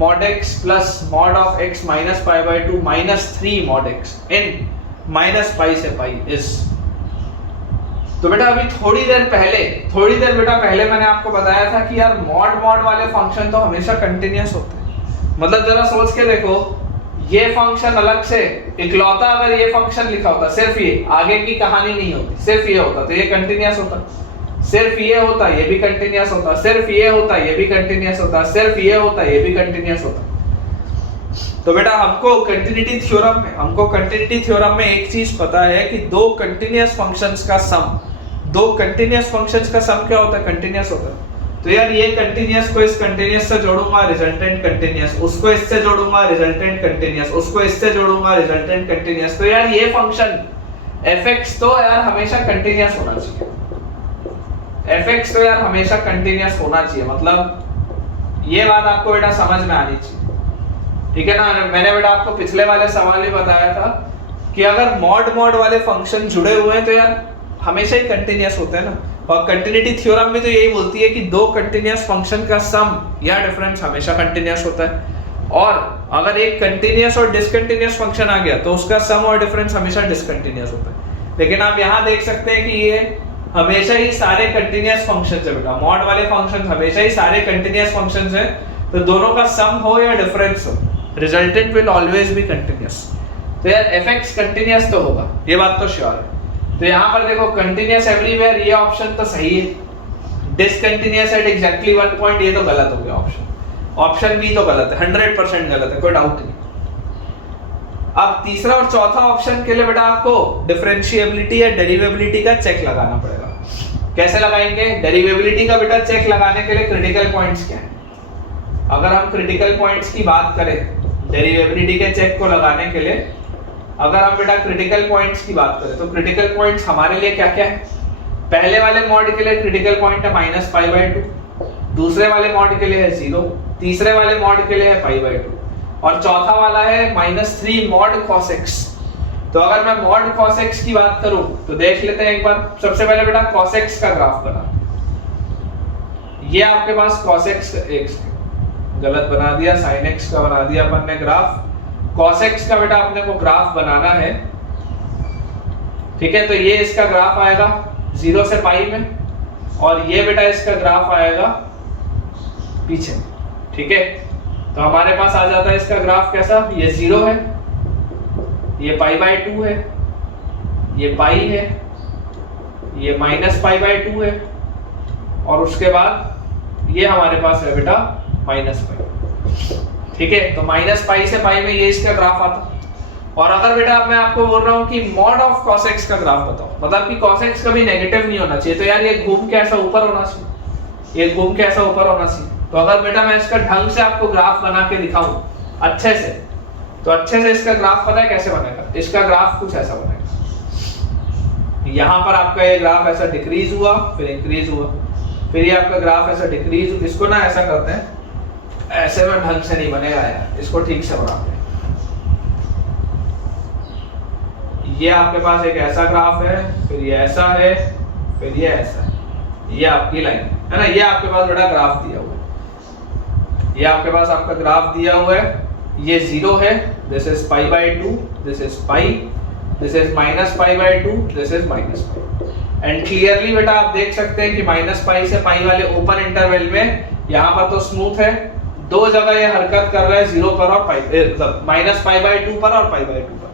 mod x plus mod of x minus pi by 2 minus 3 mod x in minus pi से pi is, तो बेटा अभी थोड़ी देर बेटा पहले मैंने आपको बताया था कि यार मॉड वाले फंक्शन तो हमेशा कंटिन्यूअस होते हैं। मतलब जरा सोच के देखो, ये फंक्शन अलग से इकलौता अगर ये फंक्शन लिखा होता, सिर्फ ये, आगे की कहानी नहीं होती, सिर्फ ये होता तो ये कंटिन्यूअस होता, सिर्फ ये होता ये भी कंटिन्यूअस होता, सिर्फ ये होता ये भी कंटिन्यूअस होता, सिर्फ ये होता ये भी कंटिन्यूअस होता। तो बेटा हमको कंटिन्यूटी थ्योरम में एक चीज पता है कि दो कंटिन्यूअस फंक्शंस का सम क्या होता है, कंटिन्यूअस होता है। तो यार ये कंटिन्यूअस को इस कंटिन्यूअस से जोड़ूंगा, रिजल्टेंट कंटिन्यूअस, उसको इससे जोड़ूंगा, रिजल्टेंट कंटिन्यूअस, उसको इससे जोड़ूंगा, रिजल्टेंट कंटिन्यूअस। तो यार ये फंक्शन fx तो यार हमेशा कंटिन्यूअस होना चाहिए, fx तो यार हमेशा कंटिन्यूअस होना चाहिए। मतलब ये बात आपको बेटा समझ में आनी चाहिए। ठीक है ना, मैंने बेटा आपको पिछले वाले सवाल में बताया था कि अगर मॉड वाले फंक्शन जुड़े हुए हैं तो यार हमेशा ही कंटिन्यूअस होते हैं ना, और कंटिन्यूटी थ्योरम भी तो यही बोलती है कि दो कंटिन्यूअस फंक्शन का सम या डिफरेंस हमेशा कंटिन्यूअस होता है। और अगर एक कंटिन्यूअस और डिसकंटिन्यूअस फंक्शन आ गया तो उसका सम और डिफरेंस हमेशा डिसकंटिन्यूअस होता है। लेकिन आप यहाँ देख सकते हैं कि ये हमेशा ही सारे कंटिन्यूअस फंक्शंस है बेटा, मॉड वाले फंक्शंस हमेशा ही सारे कंटिन्यूअस फंक्शंस हैं, तो दोनों का सम हो या डिफरेंस हो, resultant will always be continuous. तो यार fx कंटिन्यूअस तो होगा, ये बात तो श्योर है। तो यहाँ पर देखो कंटिन्यूअस एवरीवेयर ये ऑप्शन तो सही है, डिसकंटिन्यूअस एट एग्जैक्टली 1 पॉइंट ये तो गलत हो गया ऑप्शन बी तो गलत है, 100% गलत है, कोई डाउट नहीं। अब तीसरा और चौथा ऑप्शन के लिए बेटा आपको डिफरेंशिएबिलिटी या डेरिवेबिलिटी का चेक लगाना पड़ेगा। कैसे लगाएंगे? डेरिवेबिलिटी का बेटा चेक लगाने के लिए क्रिटिकल पॉइंट्स क्या है? अगर हम क्रिटिकल पॉइंट्स की बात करें डेरिवेबिलिटी के चेक को लगाने के लिए, अगर हम बेटा क्रिटिकल पॉइंट्स की बात करें तो क्रिटिकल पॉइंट्स हमारे लिए क्या क्या है? पहले वाले मॉड के लिए क्रिटिकल पॉइंट है -π/2, दूसरे वाले मॉड के लिए है 0, तीसरे वाले मॉड के लिए है π/2 और चौथा वाला है -3 mod cos x। तो अगर मैं mod cos x की बात करूं तो देख लेते हैं एक बार। सबसे पहले बेटा cos x का ग्राफ बना, ये आपके पास cos x गलत बना दिया, sin x का बना दिया अपन ने ग्राफ। cos x का बेटा अपने को ग्राफ बनाना है, ठीक है। तो ये इसका ग्राफ आएगा 0 से पाई में और ये बेटा इसका ग्राफ आएगा पीछे, ठीक है। तो हमारे पास आ जाता है इसका ग्राफ कैसा? ये 0 है, ये π/2 है, ये पाई है, ये -π/2 है और उसके बाद ये हमारे पास है बेटा -π, ठीक है। तो -π से पाई में ये इसका ग्राफ आता। और अगर बेटा मैं आपको बोल रहा हूँ कि mod ऑफ cos x का ग्राफ बताओ, मतलब कि cos x कभी नेगेटिव नहीं होना चाहिए, तो यार ये घूम के ऐसा ऊपर होना चाहिए, ये घूम के ऐसा ऊपर होना चाहिए। तो अगर बेटा मैं इसका ढंग से आपको ग्राफ बना के दिखाऊं अच्छे से, तो अच्छे से इसका ग्राफ पता है कैसे बनेगा? इसका ग्राफ कुछ ऐसा बनेगा। यहाँ पर आपका ये ग्राफ ऐसा डिक्रीज हुआ, फिर इंक्रीज हुआ, फिर ये आपका ग्राफ ऐसा डिक्रीज। इसको ना ऐसा करते हैं, ऐसे में ढंग से नहीं बनेगा यार, इसको ठीक से बनाते हैं। ये आपके पास एक ऐसा ग्राफ है, फिर ये ऐसा है, फिर ये ऐसा है, ये आपकी लाइन है ना। ये आपके पास बेटा ग्राफ दिया हुआ है, ये आपके पास आपका ग्राफ दिया हुआ है। ये 0 है, this is π/2, this is pi, this is -π/2, this is -π। And clearly बेटा आप देख सकते हैं कि -π से पाई वाले ओपन इंटरवल में यहाँ पर तो स्मूथ है, दो जगह ये हरकत कर रहा है 0 पर और -π/2 पर और π/2 पर,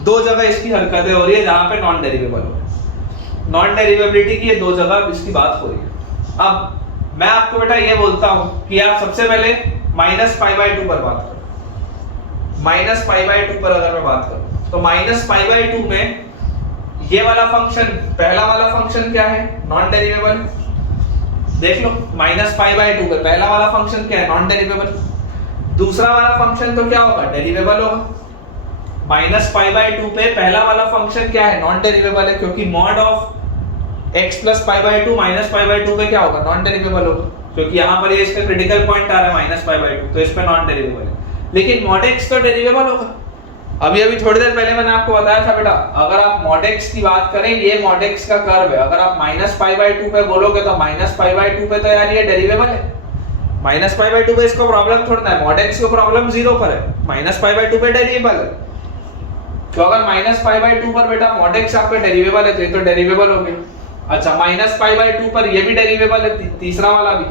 दो जगह इसकी हरकतें हो रही है जहां पे नॉन डेरिवेबल हो रही है। नॉन डेरिवेबिलिटी की ये दो जगह इसकी बात हो रही है। अब मैं आपको बेटा ये बोलता हूं कि आप सबसे पहले -π/2 पर बात करो। -π/2 पर अगर मैं बात करूं तो -π/2 में ये वाला फंक्शन, पहला वाला फंक्शन क्या है? नॉन डेरिवेबल। देख लो -π/2 पे पहला वाला फंक्शन क्या है? नॉन डेरिवेबल। दूसरा वाला फंक्शन तो क्या होगा? डेरिवेबल होगा। -π/2 पे पहला वाला फंक्शन क्या है? नॉन डेरिवेबल है, क्योंकि mod ऑफ x + π/2 -π/2 पे क्या होगा? नॉन डेरिवेबल होगा, क्योंकि यहाँ पर ये इसका क्रिटिकल पॉइंट आ रहा है -π/2, तो इस पे नॉन डेरिवेबल है। लेकिन mod x तो डेरिवेबल होगा। अभी थोड़ी देर पहले मैंने आपको बताया था बेटा, अगर आप mod x की बात करें, ये mod x का कर्व है, अगर आप -π/2 पे बोलोगे तो -π/2 पे तो यार ये डेरिवेबल है। -π/2 पे इसको प्रॉब्लम थोड़ा है, mod x को प्रॉब्लम 0 पर है, -π/2 पे डेरिवेबल है। तो अगर -π/2 पर बेटा mod x आपका डेरिवेबल है तो ये तो डेरिवेबल हो गया। अच्छा, -π/2 पर ये भी डेरिवेबल है, तीसरा वाला भी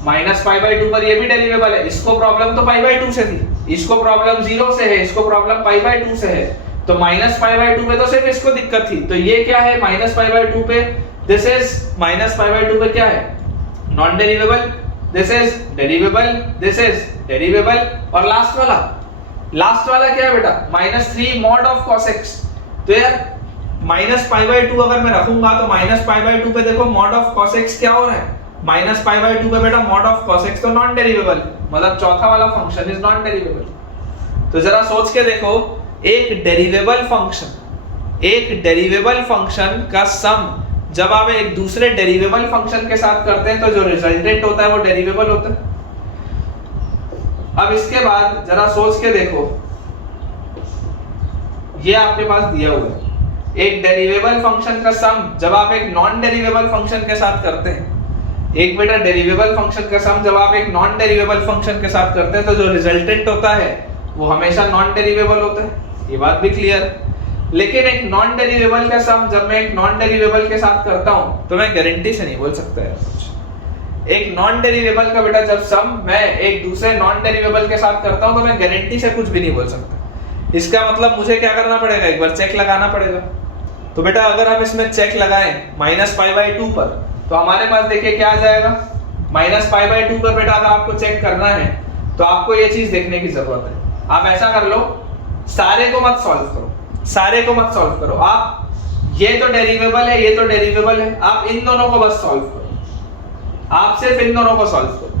-π/2 पर ये भी डेरिवेबल है। इसको प्रॉब्लम तो π/2 से थी, इसको प्रॉब्लम 0 से है, इसको प्रॉब्लम π/2 से है, तो -π/2 पे तो सिर्फ इसको दिक्कत थी। तो ये क्या है? -π/2 पे दिस इज -π/2 पे क्या है? Non derivable, this is derivable, this is derivable, और लास्ट वाला क्या है बेटा? -3 mod ऑफ cos x। तो यार -π/2 अगर मैं रखूंगा तो -π/2 पे देखो mod ऑफ cos x क्या हो रहा है? -π/2 पे बेटा mod ऑफ cos x तो नॉन डेरिवेबल, मतलब चौथा वाला फंक्शन इज नॉन डेरिवेबल। तो जरा सोच के देखो, एक डेरिवेबल फंक्शन का सम जब आप एक दूसरे डेरिवेबल फंक्शन के साथ करते हैं तो जो रिजल्टेंट होता है वो डेरिवेबल होता है। अब इसके बाद जरा सोच के देखो, ये आपके पास दिया हुआ है, एक डेरिवेबल फंक्शन का सम जब आप एक नॉन डेरिवेबल फंक्शन के साथ करते हैं, एक बेटा डेरिवेबल फंक्शन का सम जब आप एक नॉन डेरिवेबल फंक्शन के साथ करते हैं तो जो रिजल्टेंट होता है वो हमेशा नॉन डेरिवेबल होता है। ये बात भी क्लियर है। लेकिन एक नॉन डेरिवेबल का सम जब मैं एक नॉन डेरिवेबल के साथ करता हूं तो मैं गारंटी से नहीं बोल सकता है कुछ। एक नॉन डेरिवेबल का बेटा जब सम मैं एक दूसरे नॉन डेरिवेबल के साथ करता हूं तो मैं गारंटी से कुछ भी नहीं बोल सकता। इसका मतलब मुझे क्या करना पड़ेगा? एक बार चेक लगाना पड़ेगा। तो बेटा अगर हम इसमें चेक लगाएं -π/2 पर, तो हमारे पास देखिए क्या आ जाएगा? -π/2 पर बेटा अगर आपको चेक करना है तो आपको ये चीज देखने की जरूरत है। आप ऐसा कर लो, सारे को मत सॉल्व करो, सारे को मत सॉल्व करो। आप ये तो डेरिवेबल है, ये तो डेरिवेबल है, आप इन दोनों को बस सॉल्व करो, आप सिर्फ इन दोनों को सॉल्व करो।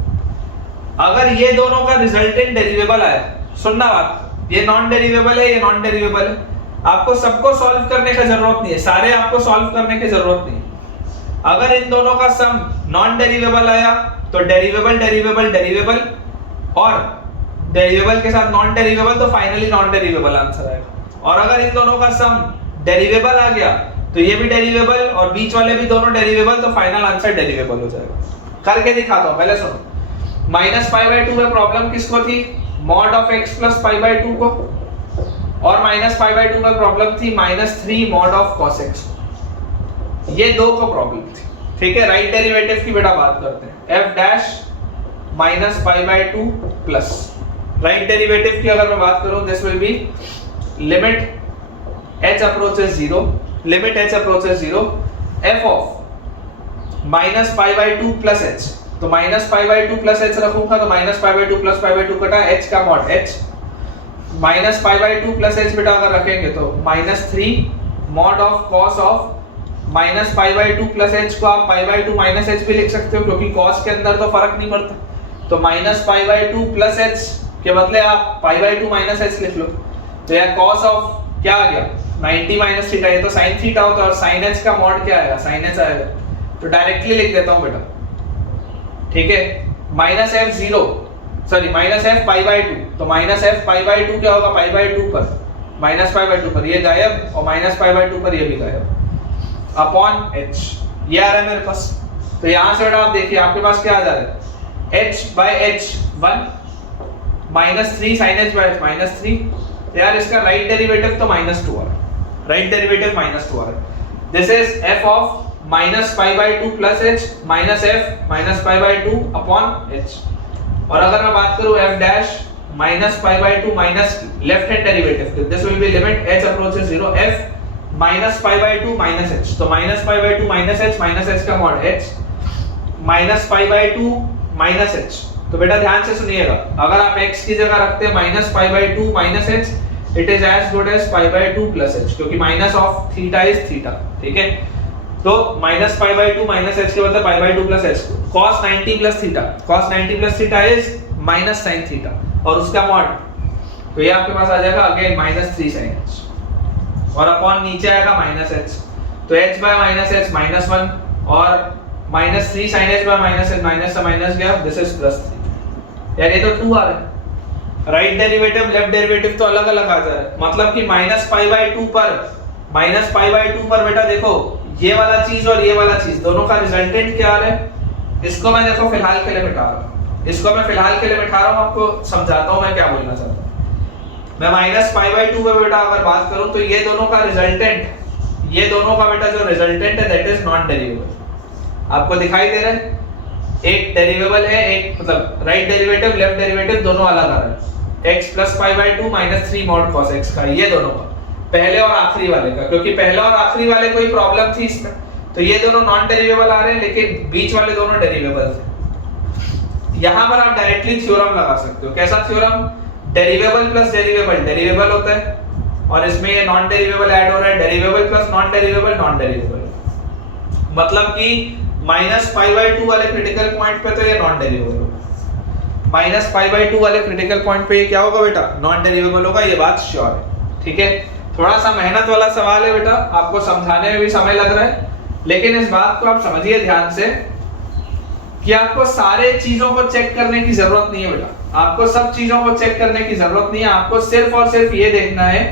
अगर ये दोनों का रिजल्टेंट डेरिवेबल आया, सुनना बात, ये नॉन डेरिवेबल है, ये नॉन डेरिवेबल है, आपको सबको सॉल्व करने का जरूरत नहीं है, सारे आपको सॉल्व करने की जरूरत नहीं है। अगर इन दोनों का सम नॉन डेरिवेबल आया तो डेरिवेबल डेरिवेबल डेरिवेबल और डेरिवेबल के साथ नॉन डेरिवेबल, तो फाइनली नॉन डेरिवेबल आंसर आएगा। और अगर इन दोनों का सम डेरिवेबल आ गया तो ये भी डेरिवेबल और बीच वाले भी दोनों डेरिवेबल, तो फाइनल आंसर डेरिवेबल हो जाएगा। करके दिखाता हूं, पहले सुनो। -π/2 में प्रॉब्लम किसको थी? mod of x plus π/2 को, और -π/2 में प्रॉब्लम थी -3 mod of cos x को। ये दो को प्रॉब्लम थी, ठीक है। राइट डेरिवेटिव की बेटा बात करते हैं। f dash -π/2 plus right derivative की अगर मैं बात करूं, this will be limit h approaches 0, limit h approaches 0, f of -π/2 plus h, तो -π/2 plus h रखूंगा तो -π/2 plus π/2 कटा h का mod h, -π/2 plus h बेटा अगर रखेंगे तो -3 mod of cos of -π/2 plus h को आप π/2 minus h भी लिख सकते हो, क्योंकि cos के अंदर तो फर्क नहीं पड़ता, तो -π/2 plus h के बदले आप π/2 minus h लिख लो। तो यह cos of क्या आ गया 90 माइनस थीटा, ये तो sin थीटा होता है और sin h का मॉड क्या आएगा, sin h आएगा, तो डायरेक्टली लिख देता हूं बेटा, ठीक है। -f0 सॉरी -f π/2, तो -f π/2 क्या होगा, π/2 पर, -π/2 पर ये गायब और -π/2 पर ये भी गायब, अपॉन h, ये आ रहा है मेरे पास। तो यहां से बेटा आप देखिए आपके पास क्या आ जा रहा है, h/h 1 -3 sin h by h -3, यार इसका राइट डेरिवेटिव तो -2 आ रहा है, राइट डेरिवेटिव -2 आ रहा है। This is f of -π/2 plus h minus f -π/2 upon h। और अगर मैं बात करूं f dash -π/2 minus left hand derivative, this will be limit h approaches 0 f -π/2 minus h, तो -π/2 माइनस h का मॉड h -π/2 माइनस h। तो बेटा ध्यान से सुनिएगा, अगर आप x की जगह रखते हैं -π/2 minus h, it is as good as π/2 plus h, क्योंकि minus of theta is theta, ठीक है। तो -π/2 माइनस h के बदले π/2 plus h, cos 90 plus theta, cos 90 plus theta is minus sin theta, और उसका मॉड, तो ये आपके पास आ जाएगा अगेन -3 sin h, और अपॉन नीचे आएगा -h, तो h by -h -1 और -3 sin h by -h, minus से माइनस गया, दिस इज +3। यार ये तो 2 आ रहा है, राइट डेरिवेटिव लेफ्ट डेरिवेटिव तो अलग अलग आ जा रहा है, मतलब कि -π/2 पर बेटा देखो ये वाला चीज और ये वाला चीज दोनों का रिजल्टेंट क्या आ रहा है, इसको मैं देखो फिलहाल के लिए मिटा रहा हूं, इसको मैं फिलहाल के लिए मिटा रहा हूं, आपको समझाता हूं मैं क्या बोलना चाहता हूं। मैं -π/2 पे बेटा अगर बात करूं तो ये दोनों का रिजल्टेंट, ये दोनों का बेटा जो रिजल्टेंट है दैट इज नॉन डेरिवेबल, आपको दिखाई दे रहा है, एक डेरिवेबल है, एक मतलब राइट डेरिवेटिव लेफ्ट डेरिवेटिव दोनों अलग आ रहे हैं, x plus π/2 minus 3 mod cos x का, ये दोनों का, पहले और आखिरी वाले का, क्योंकि पहले और आखिरी वाले कोई प्रॉब्लम थी इसमें, तो ये दोनों नॉन डेरिवेबल आ रहे हैं, लेकिन बीच वाले दोनों डेरिवेबल थे। यहां पर आप डायरेक्टली थ्योरम लगा सकते हो, कैसा थ्योरम, डेरिवेबल प्लस डेरिवेबल डेरिवेबल होता है, और इसमें ये नॉन डेरिवेबल ऐड हो रहा है, डेरिवेबल प्लस नॉन डेरिवेबल नॉन डेरिवेबल, मतलब कि -π/2 वाले क्रिटिकल पॉइंट पे तो ये नॉन डेरिवेबल होगा, -π/2 वाले क्रिटिकल पॉइंट पे ये क्या होगा बेटा, नॉन डेरिवेबल होगा, ये बात श्योर है, ठीक है। थोड़ा सा मेहनत वाला सवाल है बेटा, आपको समझाने में भी समय लग रहा है, लेकिन इस बात को आप समझिए ध्यान से कि आपको सारे चीजों को चेक करने की जरूरत नहीं है बेटा, आपको सब चीजों को चेक करने की जरूरत नहीं है, आपको सिर्फ और सिर्फ ये देखना है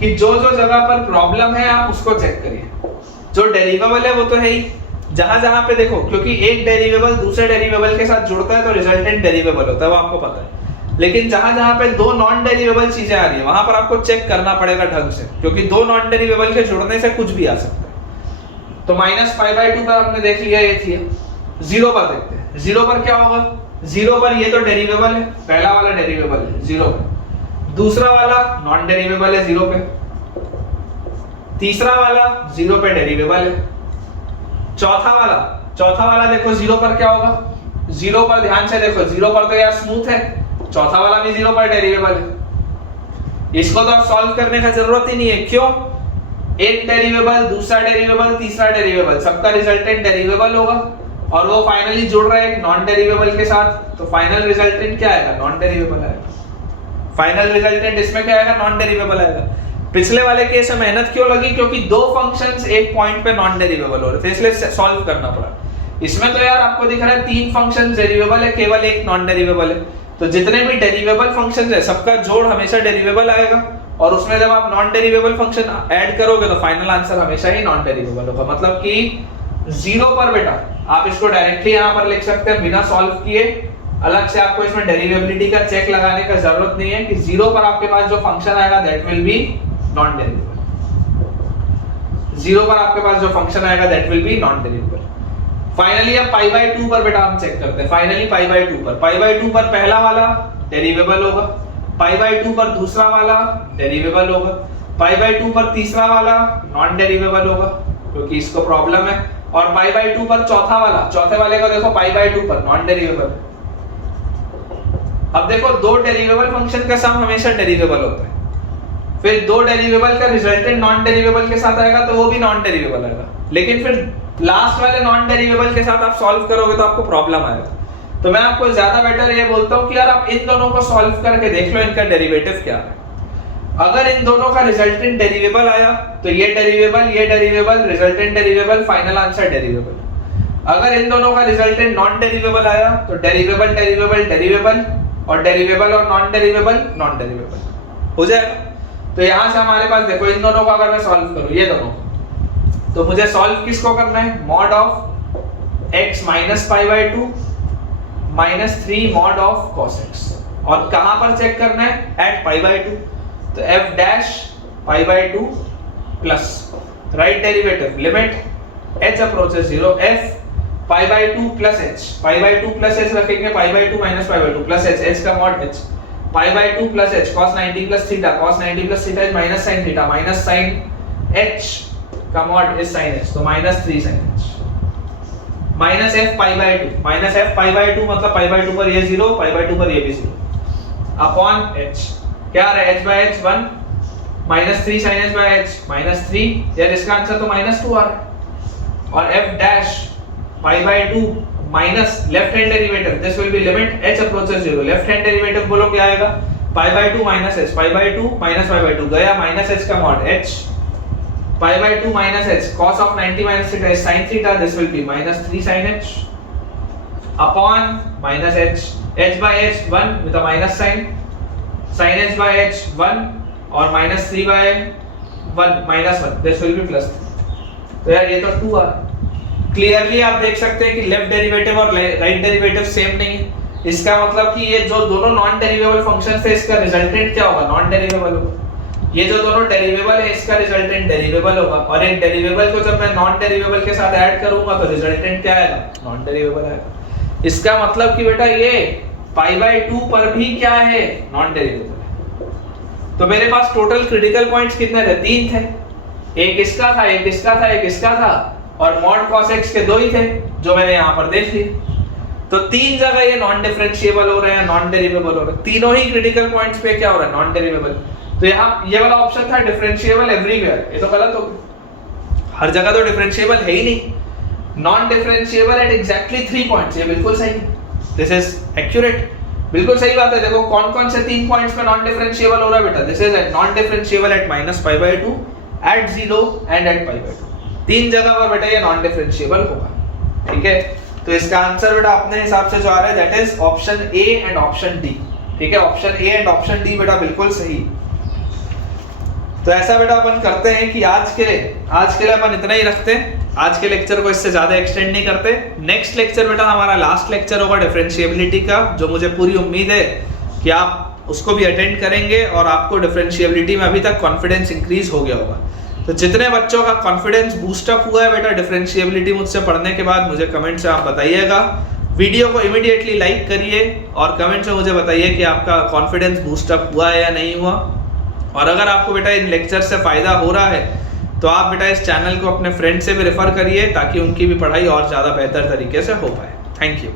कि जो जो जगह पर प्रॉब्लम है आप उसको चेक करिए, जो डेरिवेबल है वो तो है ही, जहां जहां पे देखो, क्योंकि एक डेरिवेबल दूसरे डेरिवेबल के साथ जुड़ता है तो रिजल्टेंट डेरिवेबल होता है, वो आपको पता है, लेकिन जहां जहां पे दो नॉन डेरिवेबल चीजें आ रही है वहां पर आपको चेक करना पड़ेगा ढंग से, क्योंकि दो नॉन डेरिवेबल के जुड़ने से कुछ भी आ सकता है। तो -π/2 पर हमने देख लिया, ये थी, 0 पर देखते हैं, 0 पर क्या होगा, 0 पर ये तो डेरिवेबल है, पहला वाला डेरिवेबल है 0 पे, दूसरा वाला नॉन डेरिवेबल है 0 पे, तीसरा वाला 0 पे डेरिवेबल है, चौथा वाला देखो 0 पर क्या होगा, 0 पर ध्यान से देखो, 0 पर तो यार स्मूथ है, चौथा वाला भी 0 पर डेरिवेबल है, इसको तो आप सॉल्व करने का जरूरत ही नहीं है। क्यों? एक डेरिवेबल, दूसरा डेरिवेबल, तीसरा डेरिवेबल, सबका रिजल्टेंट डेरिवेबल होगा और वो फाइनली जुड़ रहा है एक नॉन डेरिवेबल के साथ, तो फाइनल रिजल्टेंट क्या आएगा? नॉन डेरिवेबल आएगा। फाइनल रिजल्टेंट इसमें क्या आएगा? नॉन डेरिवेबल आएगा। पिछले वाले केस में मेहनत क्यों लगी? क्योंकि दो फंक्शंस एक पॉइंट पे नॉन डेरिवेबल हो रहे थे, इसलिए सॉल्व करना पड़ा। इसमें तो यार आपको दिख रहा है तीन फंक्शंस डेरिवेबल है, केवल एक नॉन डेरिवेबल है, तो जितने भी डेरिवेबल फंक्शंस है सबका जोड़ हमेशा डेरिवेबल आएगा और उसमें जब आप नॉन डेरिवेबल फंक्शन ऐड करोगे तो फाइनल आंसर हमेशा ही नॉन डेरिवेबल होगा। मतलब कि 0 पर बेटा आप इसको डायरेक्टली यहाँ पर लिख सकते हैं बिना सॉल्व किए। अलग से आपको इसमें डेरिवेबिलिटी का चेक लगाने का जरूरत नहीं है कि 0 पर आपके पास जो फंक्शन आएगा that will be non derivable. 0 पर आपके पास जो फंक्शन आएगा that will be non derivable. Finally अब पाई बाय 2 पर बेटा हम चेक करते हैं। फाइनली पाई बाय 2 पर पहला वाला डेरिवेबल होगा, पाई बाय 2 पर दूसरा वाला डेरिवेबल होगा, पाई बाय 2 पर तीसरा वाला नॉन डेरिवेबल होगा क्योंकि इसको प्रॉब्लम है, और पाई बाय 2 पर चौथा वाला, चौथे वाले का देखो पाई बाय 2 पर नॉन डेरिवेबल। अब देखो दो डेरिवेबल फंक्शन का सम हमेशा डेरिवेबल होता है, फिर दो डेरिवेबल का रिजल्टेंट नॉन डेरिवेबल के साथ आएगा तो वो भी नॉन डेरिवेबल आएगा, लेकिन फिर लास्ट वाले नॉन डेरिवेबल के साथ आप सॉल्व करोगे तो आपको प्रॉब्लम आएगा। तो मैं आपको ज्यादा बेटर ये बोलता हूं कि यार आप इन दोनों को सॉल्व करके देख लो इनका डेरिवेटिव क्या है। अगर इन दोनों का रिजल्टेंट डेरिवेबल आया तो ये डेरिवेबल रिजल्टेंट डेरिवेबल, फाइनल आंसर डेरिवेबल। अगर इन दोनों का रिजल्टेंट नॉन डेरिवेबल आया तो डेरिवेबल और डेरिवेबल और नॉन डेरिवेबल हो जाएगा। तो यहां से हमारे पास देखो इन दोनों को अगर मैं सॉल्व करूं ये दोनों, तो मुझे सॉल्व किसको करना है? Mod of x minus pi by 2 minus 3 mod of cos x, और कहां पर चेक करना है? एट पाई बाय 2, तो f dash pi by 2 plus right derivative limit h approaches 0 f pi by 2 plus h, pi by 2 plus h रखेंगे, पाई by 2 minus pi by 2 plus h का mod h, pi by 2 plus h cos 90 plus theta, cos 90 plus theta is minus sin theta, minus sin h का मॉड इज sin h, तो minus 3 sin h, minus f pi by 2, minus f pi by 2 मतलब पाई बाय 2 पर ये 0, पाई बाय 2 पर ये भी 0 अपॉन h, क्या आ रहा है? h by h 1 minus 3 sin h by h minus 3, यार इसका आंसर तो माइनस 2 आ रहा है, और f dash pi by 2 minus left hand derivative, this will be limit h approaches 0, left hand derivative बोलो क्या आएगा? पाई by 2 minus h, pi by 2 minus pi by 2 गया, माइनस h का mod h, pi by 2 minus h, cos of 90 minus theta is sin theta, this will be minus 3 sin h upon minus h by h 1 with a minus sign, sin h by h 1 और minus 3 by 1 minus 1, this will be plus 3। तो यार ये तो 2 आ क्लियरली आप देख सकते हैं कि लेफ्ट डेरिवेटिव और राइट डेरिवेटिव सेम नहीं है। इसका मतलब कि ये जो दोनों नॉन डेरिवेबल फंक्शंस थे इसका रिजल्टेंट क्या होगा? नॉन डेरिवेबल होगा। ये जो दोनों डेरिवेबल है इसका रिजल्टेंट डेरिवेबल होगा, और एक डेरिवेबल को जब मैं नॉन डेरिवेबल के साथ ऐड करूंगा तो रिजल्टेंट क्या आएगा? नॉन डेरिवेबल आएगा। इसका मतलब कि बेटा ये पाई बाय 2 पर भी क्या है? Non derivable. तो मेरे पास टोटल क्रिटिकल पॉइंट्स कितने थे? 3 थे, एक इसका था, एक इसका था, एक इसका था, और मॉड cos x के 2 ही थे जो मैंने यहाँ पर देख लिए। तो 3 जगह ये नॉन डिफरेंशिएबल हो रहे हैं, नॉन डेरिवेबल हो रहे हैं, तीनों ही क्रिटिकल पॉइंट्स पे क्या हो रहा है? Non derivable. तो यहाँ ये वाला ऑप्शन था डिफरेंशिएबल एवरीवेयर, ये तो गलत हो गया, हर जगह तो डिफरेंशिएबल है ही नहीं। Non differentiable at exactly 3 points, ये बिल्कुल सही, दिस इज एक्यूरेट, बिल्कुल सही बात है। देखो कौन कौन से 3 पॉइंट्स पे नॉन डिफरेंशिएबल हो रहा है बेटा? This is non differentiable at minus pi by 2, at 0 and at pi by 2। 3 जगह पर बेटा ये नॉन डिफरेंशिएबल होगा, ठीक है। तो इसका आंसर बेटा अपने हिसाब से जो आ रहा है that is option A and option D, ठीक है। Option A and option D बेटा बिल्कुल सही। तो ऐसा बेटा अपन करते हैं कि आज के लिए अपन इतना ही रखते हैं, आज के लेक्चर को इससे ज्यादा एक्सटेंड नहीं करते। नेक्स्ट लेक्चर बेटा हमारा लास्ट लेक्चर होगा डिफरेंशिएबिलिटी का, जो मुझे पूरी उम्मीद है कि आप उसको भी अटेंड करेंगे और आपको डिफरेंशिएबिलिटी में अभी तक कॉन्फिडेंस इंक्रीज हो गया होगा। तो जितने बच्चों का कॉन्फिडेंस बूस्टअप हुआ है बेटा डिफरेंशिएबिलिटी मुझसे पढ़ने के बाद, मुझे कमेंट से आप बताइएगा। वीडियो को इमीडिएटली लाइक करिए और कमेंट से मुझे बताइए कि आपका कॉन्फिडेंस बूस्टअप हुआ है या नहीं हुआ। और अगर आपको बेटा इन लेक्चर से फायदा हो रहा है तो आप बेटा इस चैनल को अपने फ्रेंड से भी रेफर करिए ताकि उनकी भी पढ़ाई और ज़्यादा बेहतर तरीके से हो पाए। Thank you.